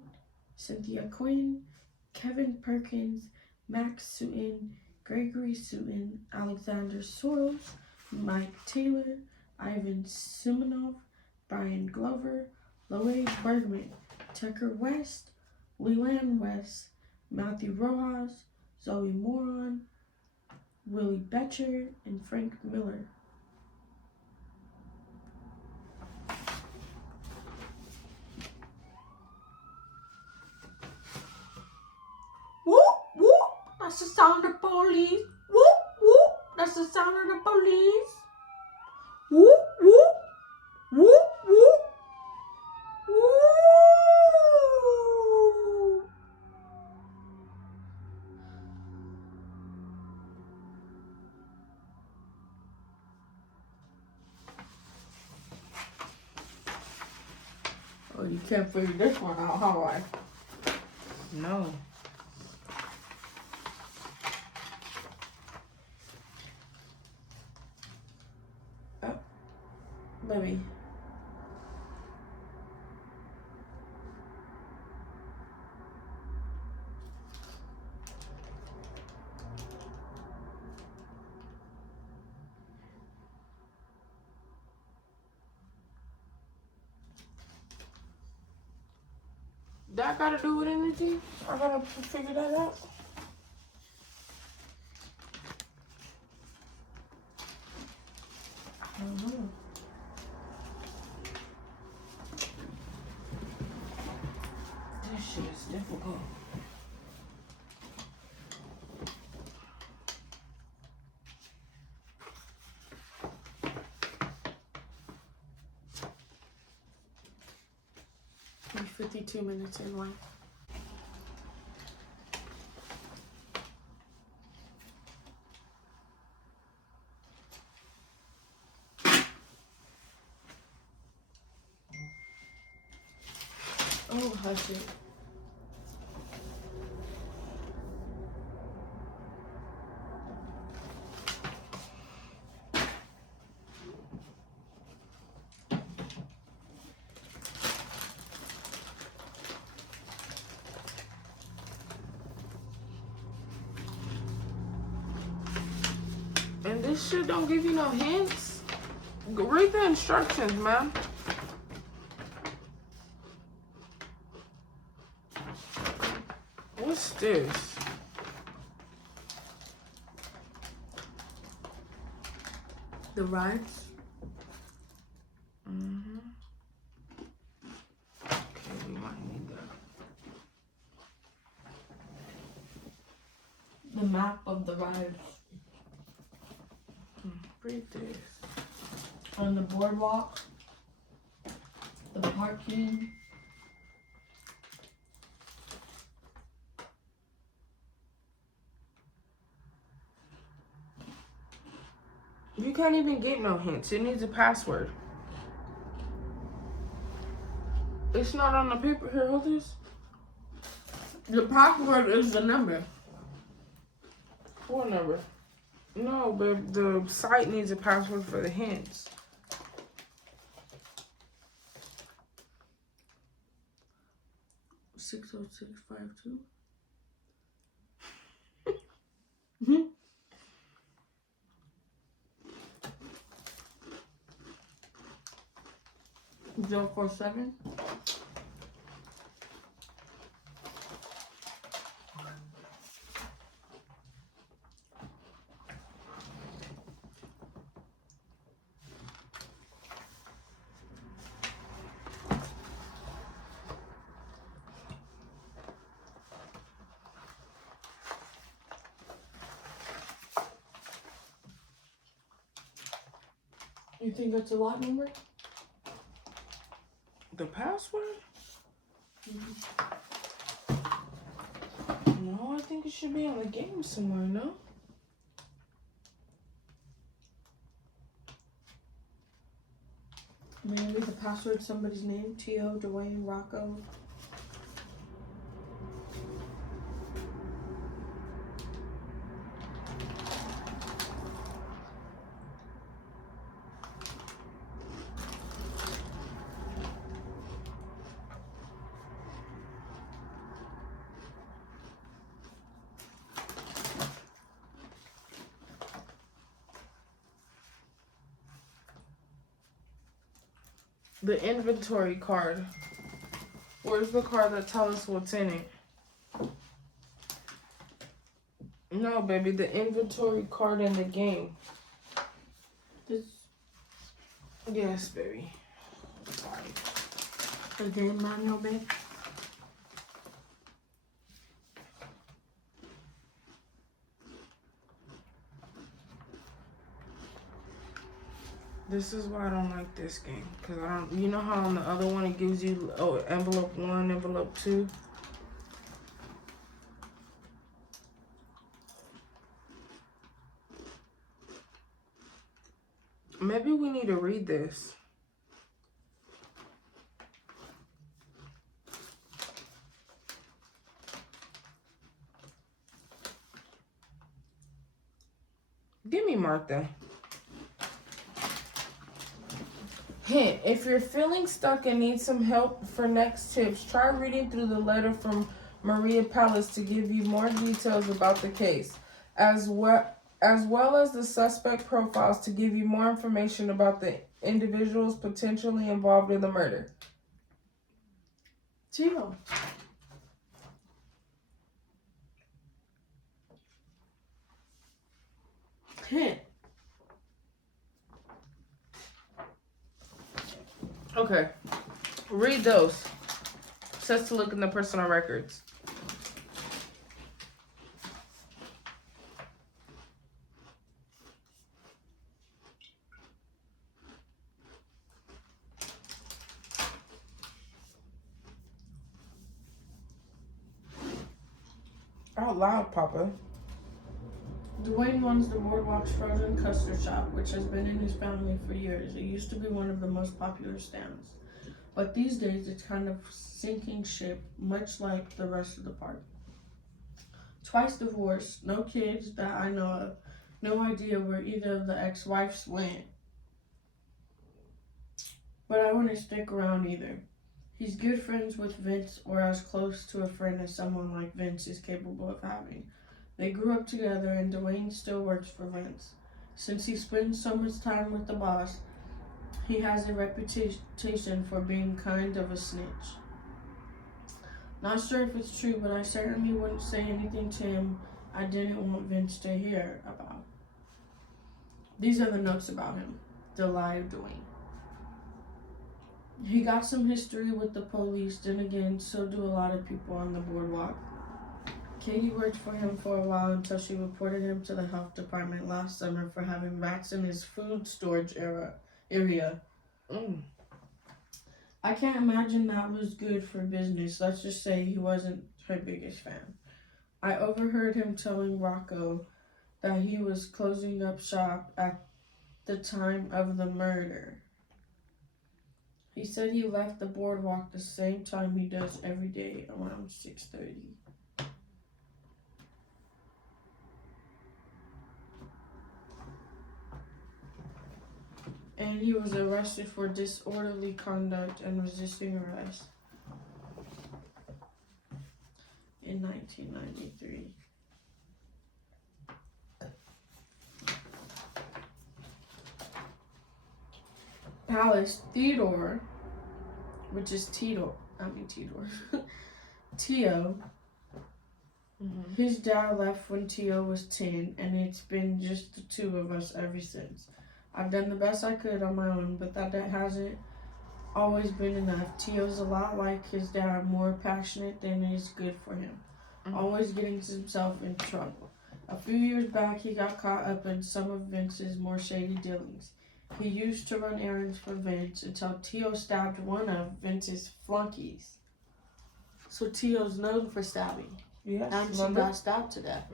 Kevin Perkins, Max Sutton, Gregory Sutton, Alexander Soros, Mike Taylor, Ivan Simonov, Brian Glover, Lloyd Bergman, Tucker West, Leland West, Matthew Rojas, Zoe Moron, Willie Betcher, and Frank Miller. Whoop, whoop, that's the sound of the police. Whoop, whoop, that's the sound of the police. Whoop, whoop, whoop, whoop. Woo! Oh, you can't figure this one out, huh, wife? No. Oh, baby. That gotta do with anything? I gotta figure that out. I don't know. This shit is difficult. Be 52 minutes in, wife. Oh, hush it. And this shit don't give you no hints? Read the instructions, man. What's this? The rides. Mm-hmm. Okay, we might need that. The map of the rides. Read this. On the boardwalk. The parking. You can't even get no hints. It needs a password. It's not on the paper. Here, hold this. The password is the number. What number? No, but the site needs a password for the hints. Six oh six 52. 047. You think that's a lot number? The password? No, I think it should be on the game somewhere, no? Maybe the password somebody's name. T.O. Dwayne Rocco. The inventory card. Where's the card that tells us what's in it? No, baby, the inventory card in the game. This Yes, baby. the game manual, babe. This is why I don't like this game. Because I don't, you know how on the other one it gives you envelope 1, envelope 2? Maybe we need to read this. Give me Martha. Hint, if you're feeling stuck and need some help for next tips, try reading through the letter from Maria Palace to give you more details about the case, as well as the suspect profiles to give you more information about the individuals potentially involved in the murder. T.O. Hint. Okay, read those. It says to look in the personal records. Out loud, Papa. Dwayne runs the Boardwalk's frozen custard shop, which has been in his family for years. It used to be one of the most popular stands, but these days it's kind of sinking ship, much like the rest of the park. Twice divorced, no kids that I know of, no idea where either of the ex-wives went. But I wouldn't stick around either. He's good friends with Vince, or as close to a friend as someone like Vince is capable of having. They grew up together, and Dwayne still works for Vince. Since he spends so much time with the boss, he has a reputation for being kind of a snitch. Not sure if it's true, but I certainly wouldn't say anything to him I didn't want Vince to hear about. These are the notes about him. The lie of Dwayne. He got some history with the police, then again, so do a lot of people on the boardwalk. Katie worked for him for a while until she reported him to the health department last summer for having rats in his food storage area. I can't imagine that was good for business. Let's just say he wasn't her biggest fan. I overheard him telling Rocco that he was closing up shop at the time of the murder. He said he left the boardwalk the same time he does every day, around 6:30. And he was arrested for disorderly conduct and resisting arrest in 1993. Alice Theodore, which is Tito, Tio. His dad left when Tio was 10, and it's been just the two of us ever since. I've done the best I could on my own, but that hasn't always been enough. Tio's a lot like his dad, more passionate than is good for him, always getting himself in trouble. A few years back, he got caught up in some of Vince's more shady dealings. He used to run errands for Vince until Tio stabbed one of Vince's flunkies. So Tio's known for stabbing. Yes, And she got stabbed to death.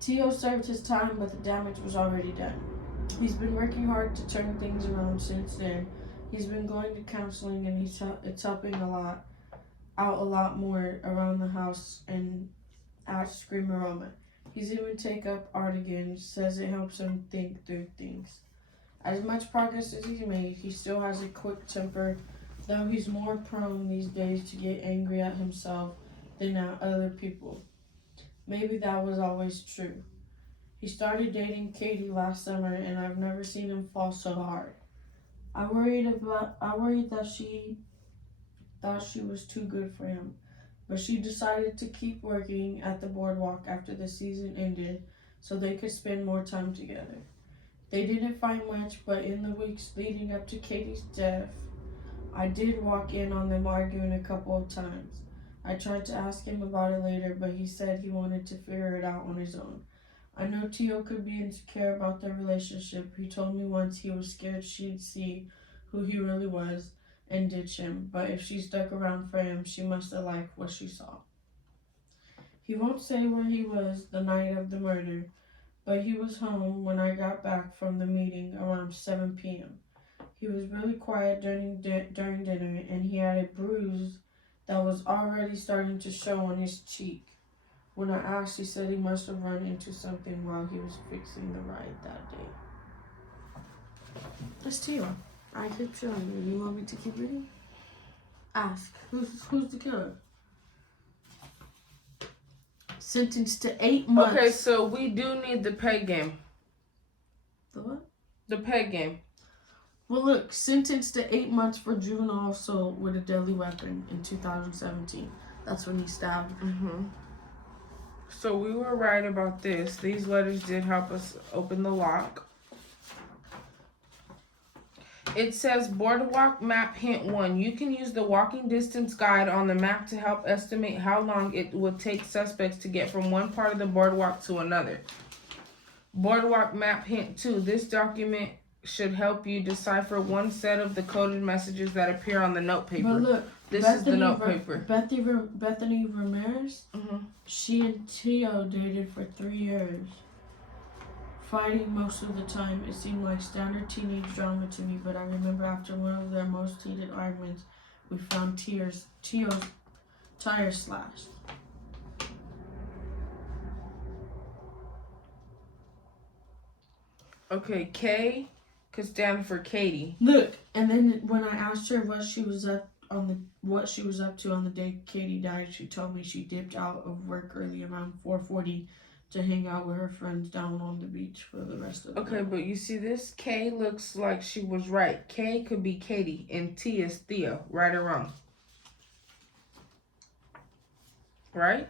Tio served his time, but the damage was already done. He's been working hard to turn things around since then. He's been going to counseling, and it's helping out a lot more around the house and at Screamerama. He's even take up art again, says it helps him think through things. As much progress as he's made, he still has a quick temper, though he's more prone these days to get angry at himself than at other people. Maybe that was always true. He started dating Katie last summer, and I've never seen him fall so hard. I worried that she thought she was too good for him, but she decided to keep working at the boardwalk after the season ended so they could spend more time together. They didn't find much, but in the weeks leading up to Katie's death, I did walk in on them arguing a couple of times. I tried to ask him about it later, but he said he wanted to figure it out on his own. I know Tio could be insecure about their relationship. He told me once he was scared she'd see who he really was and ditch him, but if she stuck around for him, she must have liked what she saw. He won't say where he was the night of the murder, but he was home when I got back from the meeting around 7 p.m. He was really quiet during dinner, and he had a bruise that was already starting to show on his cheek. When I asked, he said he must have run into something while he was fixing the ride that day. That's Tio. I keep showing you. You want me to keep reading? Ask. Who's the killer? Sentenced to 8 months. Okay, so we do need the peg game. The what? The peg game. Well, look, sentenced to 8 months for juvenile assault with a deadly weapon in 2017. That's when he stabbed. So we were right about this. These letters did help us open the lock. It says Boardwalk Map Hint 1. You can use the walking distance guide on the map to help estimate how long it would take suspects to get from one part of the boardwalk to another. Boardwalk Map Hint 2. This document should help you decipher one set of the coded messages that appear on the note paper. But look, this is the note paper. Bethany Ramirez, she and Tio dated for 3 years. Fighting most of the time. It seemed like standard teenage drama to me, but I remember after one of their most heated arguments, we found Tio's tires slashed. Okay, K could stand for Katie. Look, and then when I asked her what she was up to on the day Katie died, she told me she dipped out of work early around 4:40 to hang out with her friends down on the beach for the rest of the Okay, night. but you see this? K looks like she was right. K could be Katie, and T is Theo. Right or wrong? Right?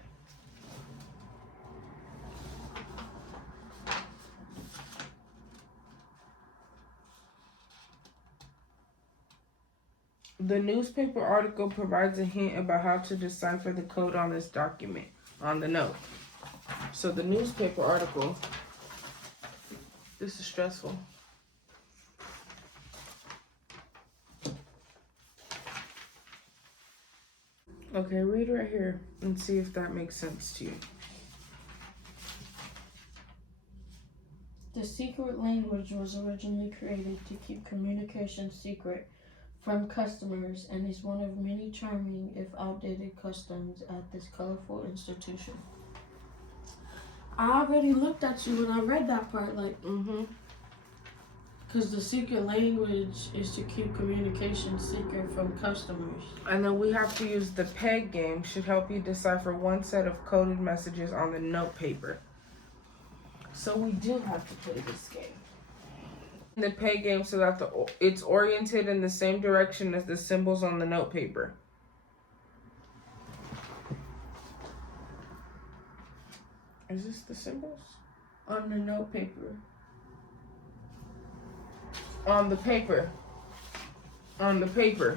The newspaper article provides a hint about how to decipher the code on this document, on the note. So the newspaper article, this is stressful. Okay, read right here and see if that makes sense to you. The secret language was originally created to keep communication secret from customers and is one of many charming, if outdated, customs at this colorful institution. I already looked at you when I read that part, like, because the secret language is to keep communication secret from customers. And then we have to use the peg game, should help you decipher one set of coded messages on the note paper. So we do have to play this game. The peg game so that it's oriented in the same direction as the symbols on the note paper. Is this the symbols? On the note paper. On the paper. On the paper.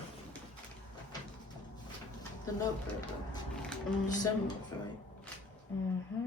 The note paper. Symbols, right? Mm-hmm.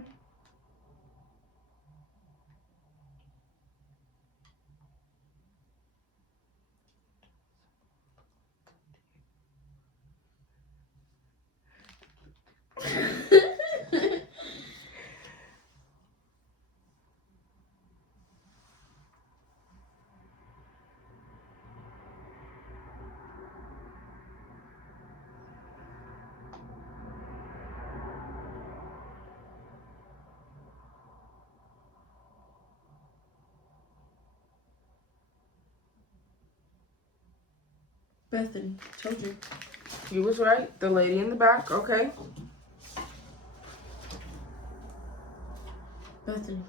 Bethany, told you. You was right. The lady in the back, okay. Bethany.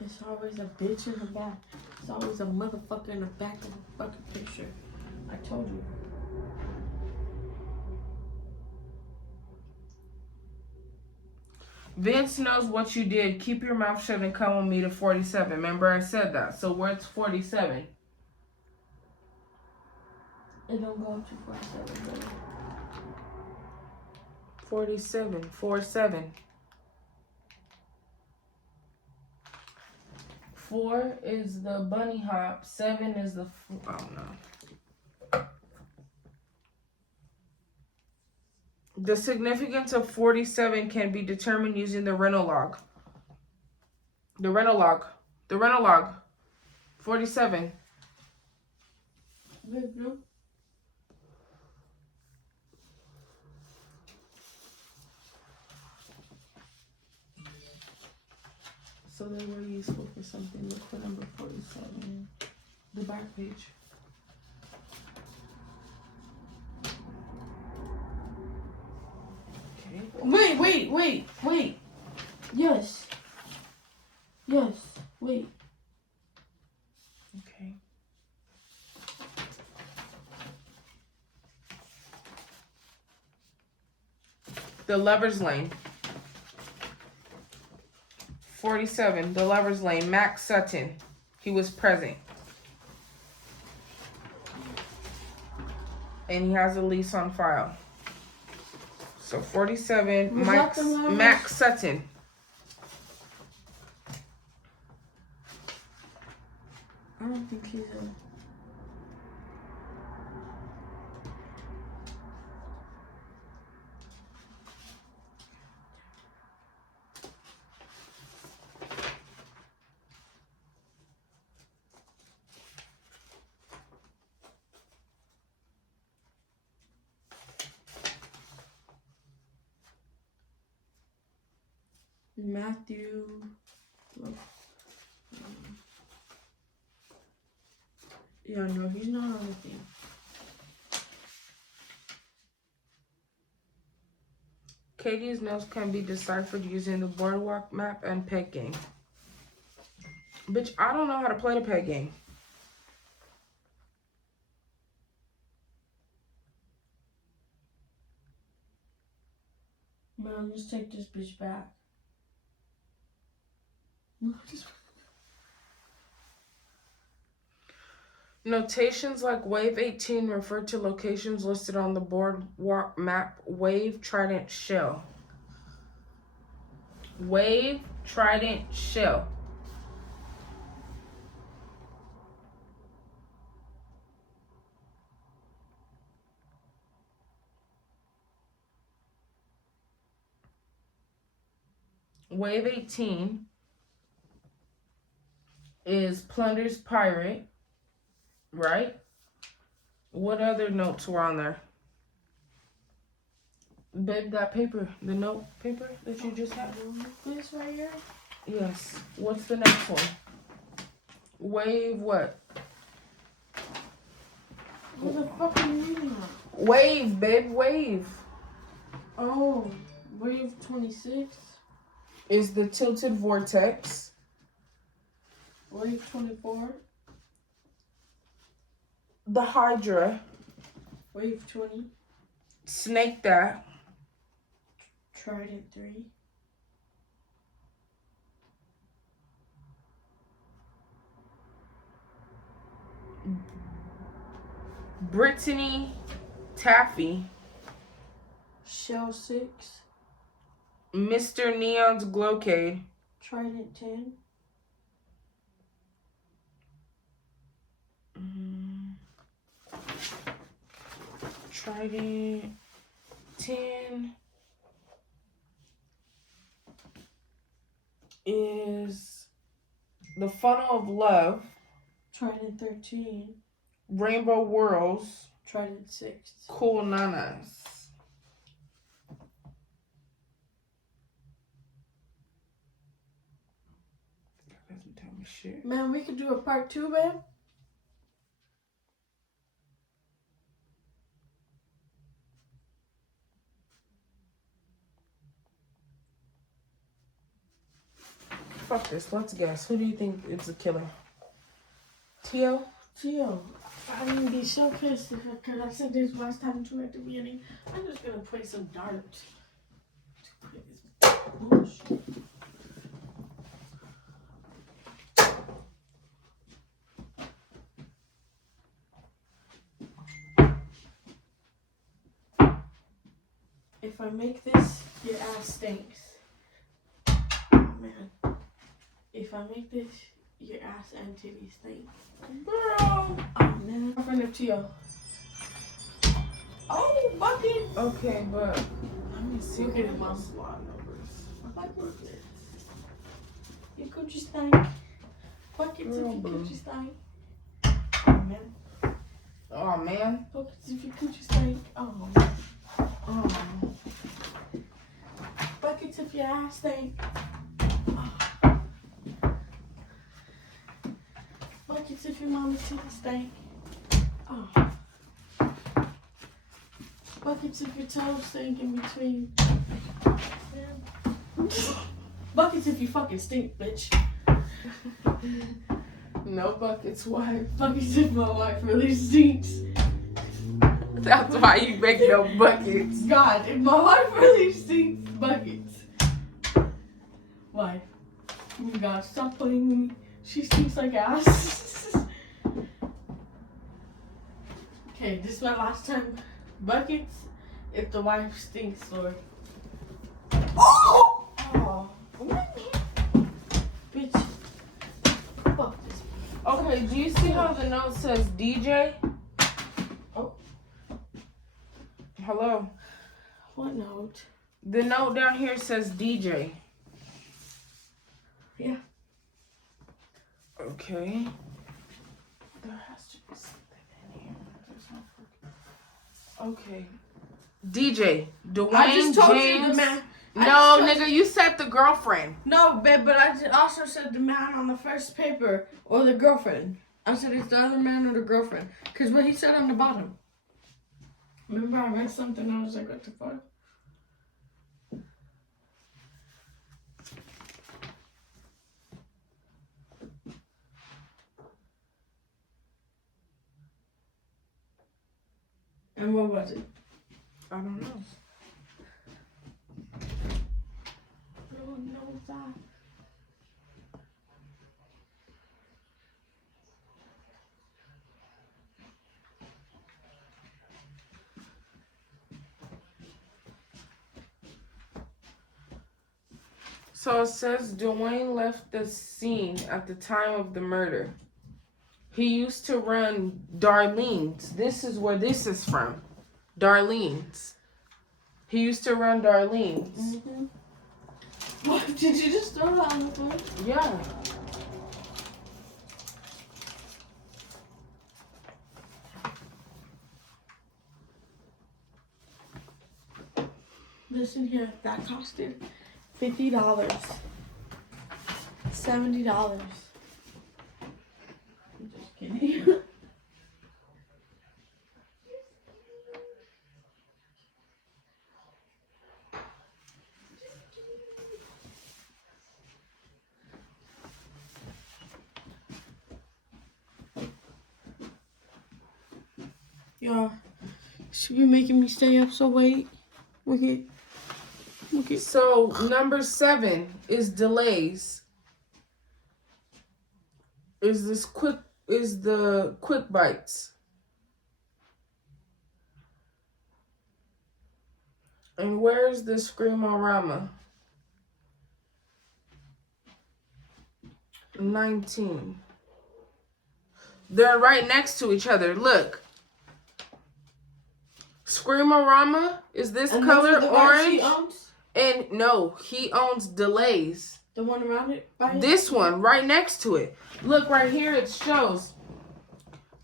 It's always a bitch in the back. It's always a motherfucker in the back of the fucking picture. I told you. Vince knows what you did. Keep your mouth shut and come with me to 47. Remember I said that. So where's 47? It don't go up to 47, brother. 47. 47. 4 is the bunny hop. 7 is the... Oh, no. The significance of 47 can be determined using the rental log. The rental log. The rental log. 47. Wait, no. So they were useful for something. Look for number 47. The back page. Okay. Wait. Yes. Wait. Okay. The Lover's Lane. 47. The Lover's Lane. Max Sutton. He was present. And he has a lease on file. So 47. Was that the Lover's- Max Sutton. I don't think he's a... Matthew. Yeah, no, he's not on the thing. Katie's notes can be deciphered using the Boardwalk map and peg game. Bitch, I don't know how to play the peg game. Man, let's take this bitch back. Notations like Wave 18 refer to locations listed on the Boardwalk map. Wave, Trident, Shell. Wave, Trident, Shell. Wave 18 is plunders pirate, right? What other notes were on there? Babe, that paper, the note paper that you just had. This right here? Yes. What's the next one? Wave what? What the fuck are you reading on? Wave, babe, wave. Oh, wave 26. Is the tilted vortex. Wave 24. The hydra. Wave 20. Snake that. Trident 3. Brittany Taffy. Shell 6. Mr. Neon's Glowcade. Trident 10. Trident 10 is the Funnel of Love. Trident 13. Rainbow Whirls. Trident 6. Cool Nanas. Doesn't tell me shit. Man, we could do a part 2, man. Fuck this. Let's guess. Who do you think is the killer? Tio? Tio, I'm gonna be so pissed because I said this last time too at the beginning. I'm just gonna play some darts. To play this bullshit. If I make this, your ass stinks. Oh man. If I make this, your ass and titties stink. Girl. Oh man. Friend of Tio. Oh, bucket. Okay, but let me see. Look at it, Mom. Slot numbers. Bucket. Your coochie stank. Buckets if your coochie stank. Oh man. Oh man. Buckets if your coochie stank. Oh man. Oh. Buckets if your ass stank. Buckets if your mama's titties stank. Oh. Buckets if your toes stink in between. Buckets if you fucking stink, bitch. No buckets, wife. Buckets if my wife really stinks. That's why you make no buckets. God, if my wife really stinks, buckets. Wife. Oh God, stop playing with me. She stinks like ass. Okay, this is my last time. Buckets if the wife stinks, Lord. Oh! Oh. Bitch. Fuck this. Okay, do you see how the note says DJ? Oh. Hello. What note? The note down here says DJ. Yeah. Okay. There has to be something in here. There's no fucking... Okay. DJ. Dwayne I just told James. you the man. No, nigga, you said the girlfriend. No, babe, but I also said the man on the first paper or the girlfriend. I said it's the other man or the girlfriend. Because what he said on the bottom. Remember I read something and I was like, what the fuck? And what was it? I don't know. Lord knows I. So it says Dwayne left the scene at the time of the murder. He used to run Darlene's. This is where this is from. Darlene's. He used to run Darlene's. Mm-hmm. What? Did you just throw that on the floor? Yeah. Listen here, that costed $50. $70. I'm just kidding. Y'all, should be making me stay up so late. Look at. So number 7 is delays. Is the quick bites. And where's the Screamorama? 19. They're right next to each other. Look. Screamorama is this And color those are the orange. he owns? And no, he owns Delays. The one around it? By This one right next to it. Look right here, it shows.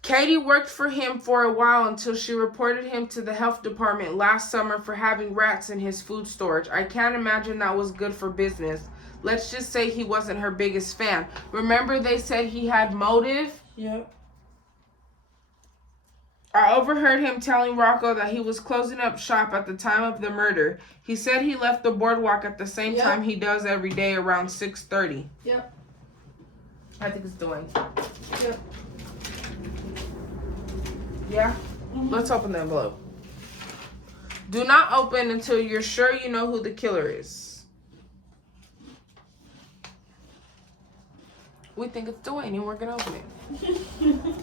Katie worked for him for a while until she reported him to the health department last summer for having rats in his food storage. I can't imagine that was good for business. Let's just say he wasn't her biggest fan. Remember they said he had motive? Yep. I overheard him telling Rocco that he was closing up shop at the time of the murder. He said he left the boardwalk at the same time he does every day around 6:30. Yep. I think it's Dwayne. Yep. Yeah? Let's open the envelope. Do not open until you're sure you know who the killer is. We think it's Dwayne and we're going to open it.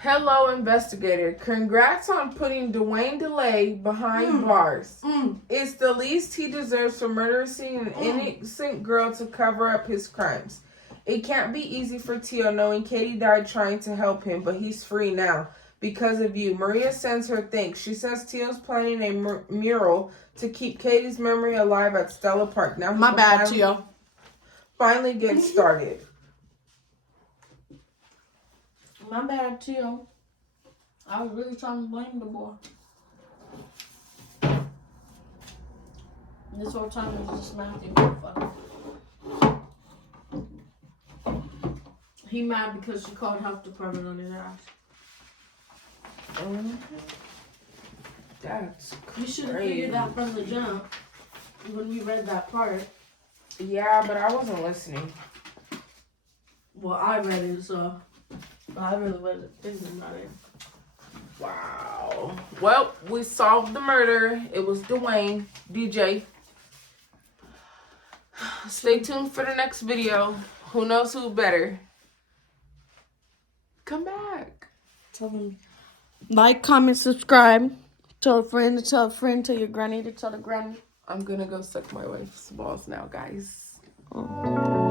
Hello, investigator. Congrats on putting Dwayne DeLay behind bars. It's the least he deserves for murdering an innocent girl to cover up his crimes. It can't be easy for Tio knowing Katie died trying to help him, but he's free now because of you. Maria sends her thanks. She says Tio's planning a mural to keep Katie's memory alive at Stella Park. Now, My bad, Tio. Finally get started. My bad, Tio. I was really trying to blame the boy. This whole time it was just Matthew. He mad because she called health department on his ass. That's You should have figured that from the jump when we read that part. Yeah, but I wasn't listening. Well, I read it, so I really wasn't thinking about it. Wow. Well, we solved the murder. It was Dwayne, DJ. Stay tuned for the next video. Who knows who better? Come back. Tell them. Like, comment, subscribe. Tell a friend to tell a friend. Tell your granny to tell a granny. I'm gonna go suck my wife's balls now, guys. Oh.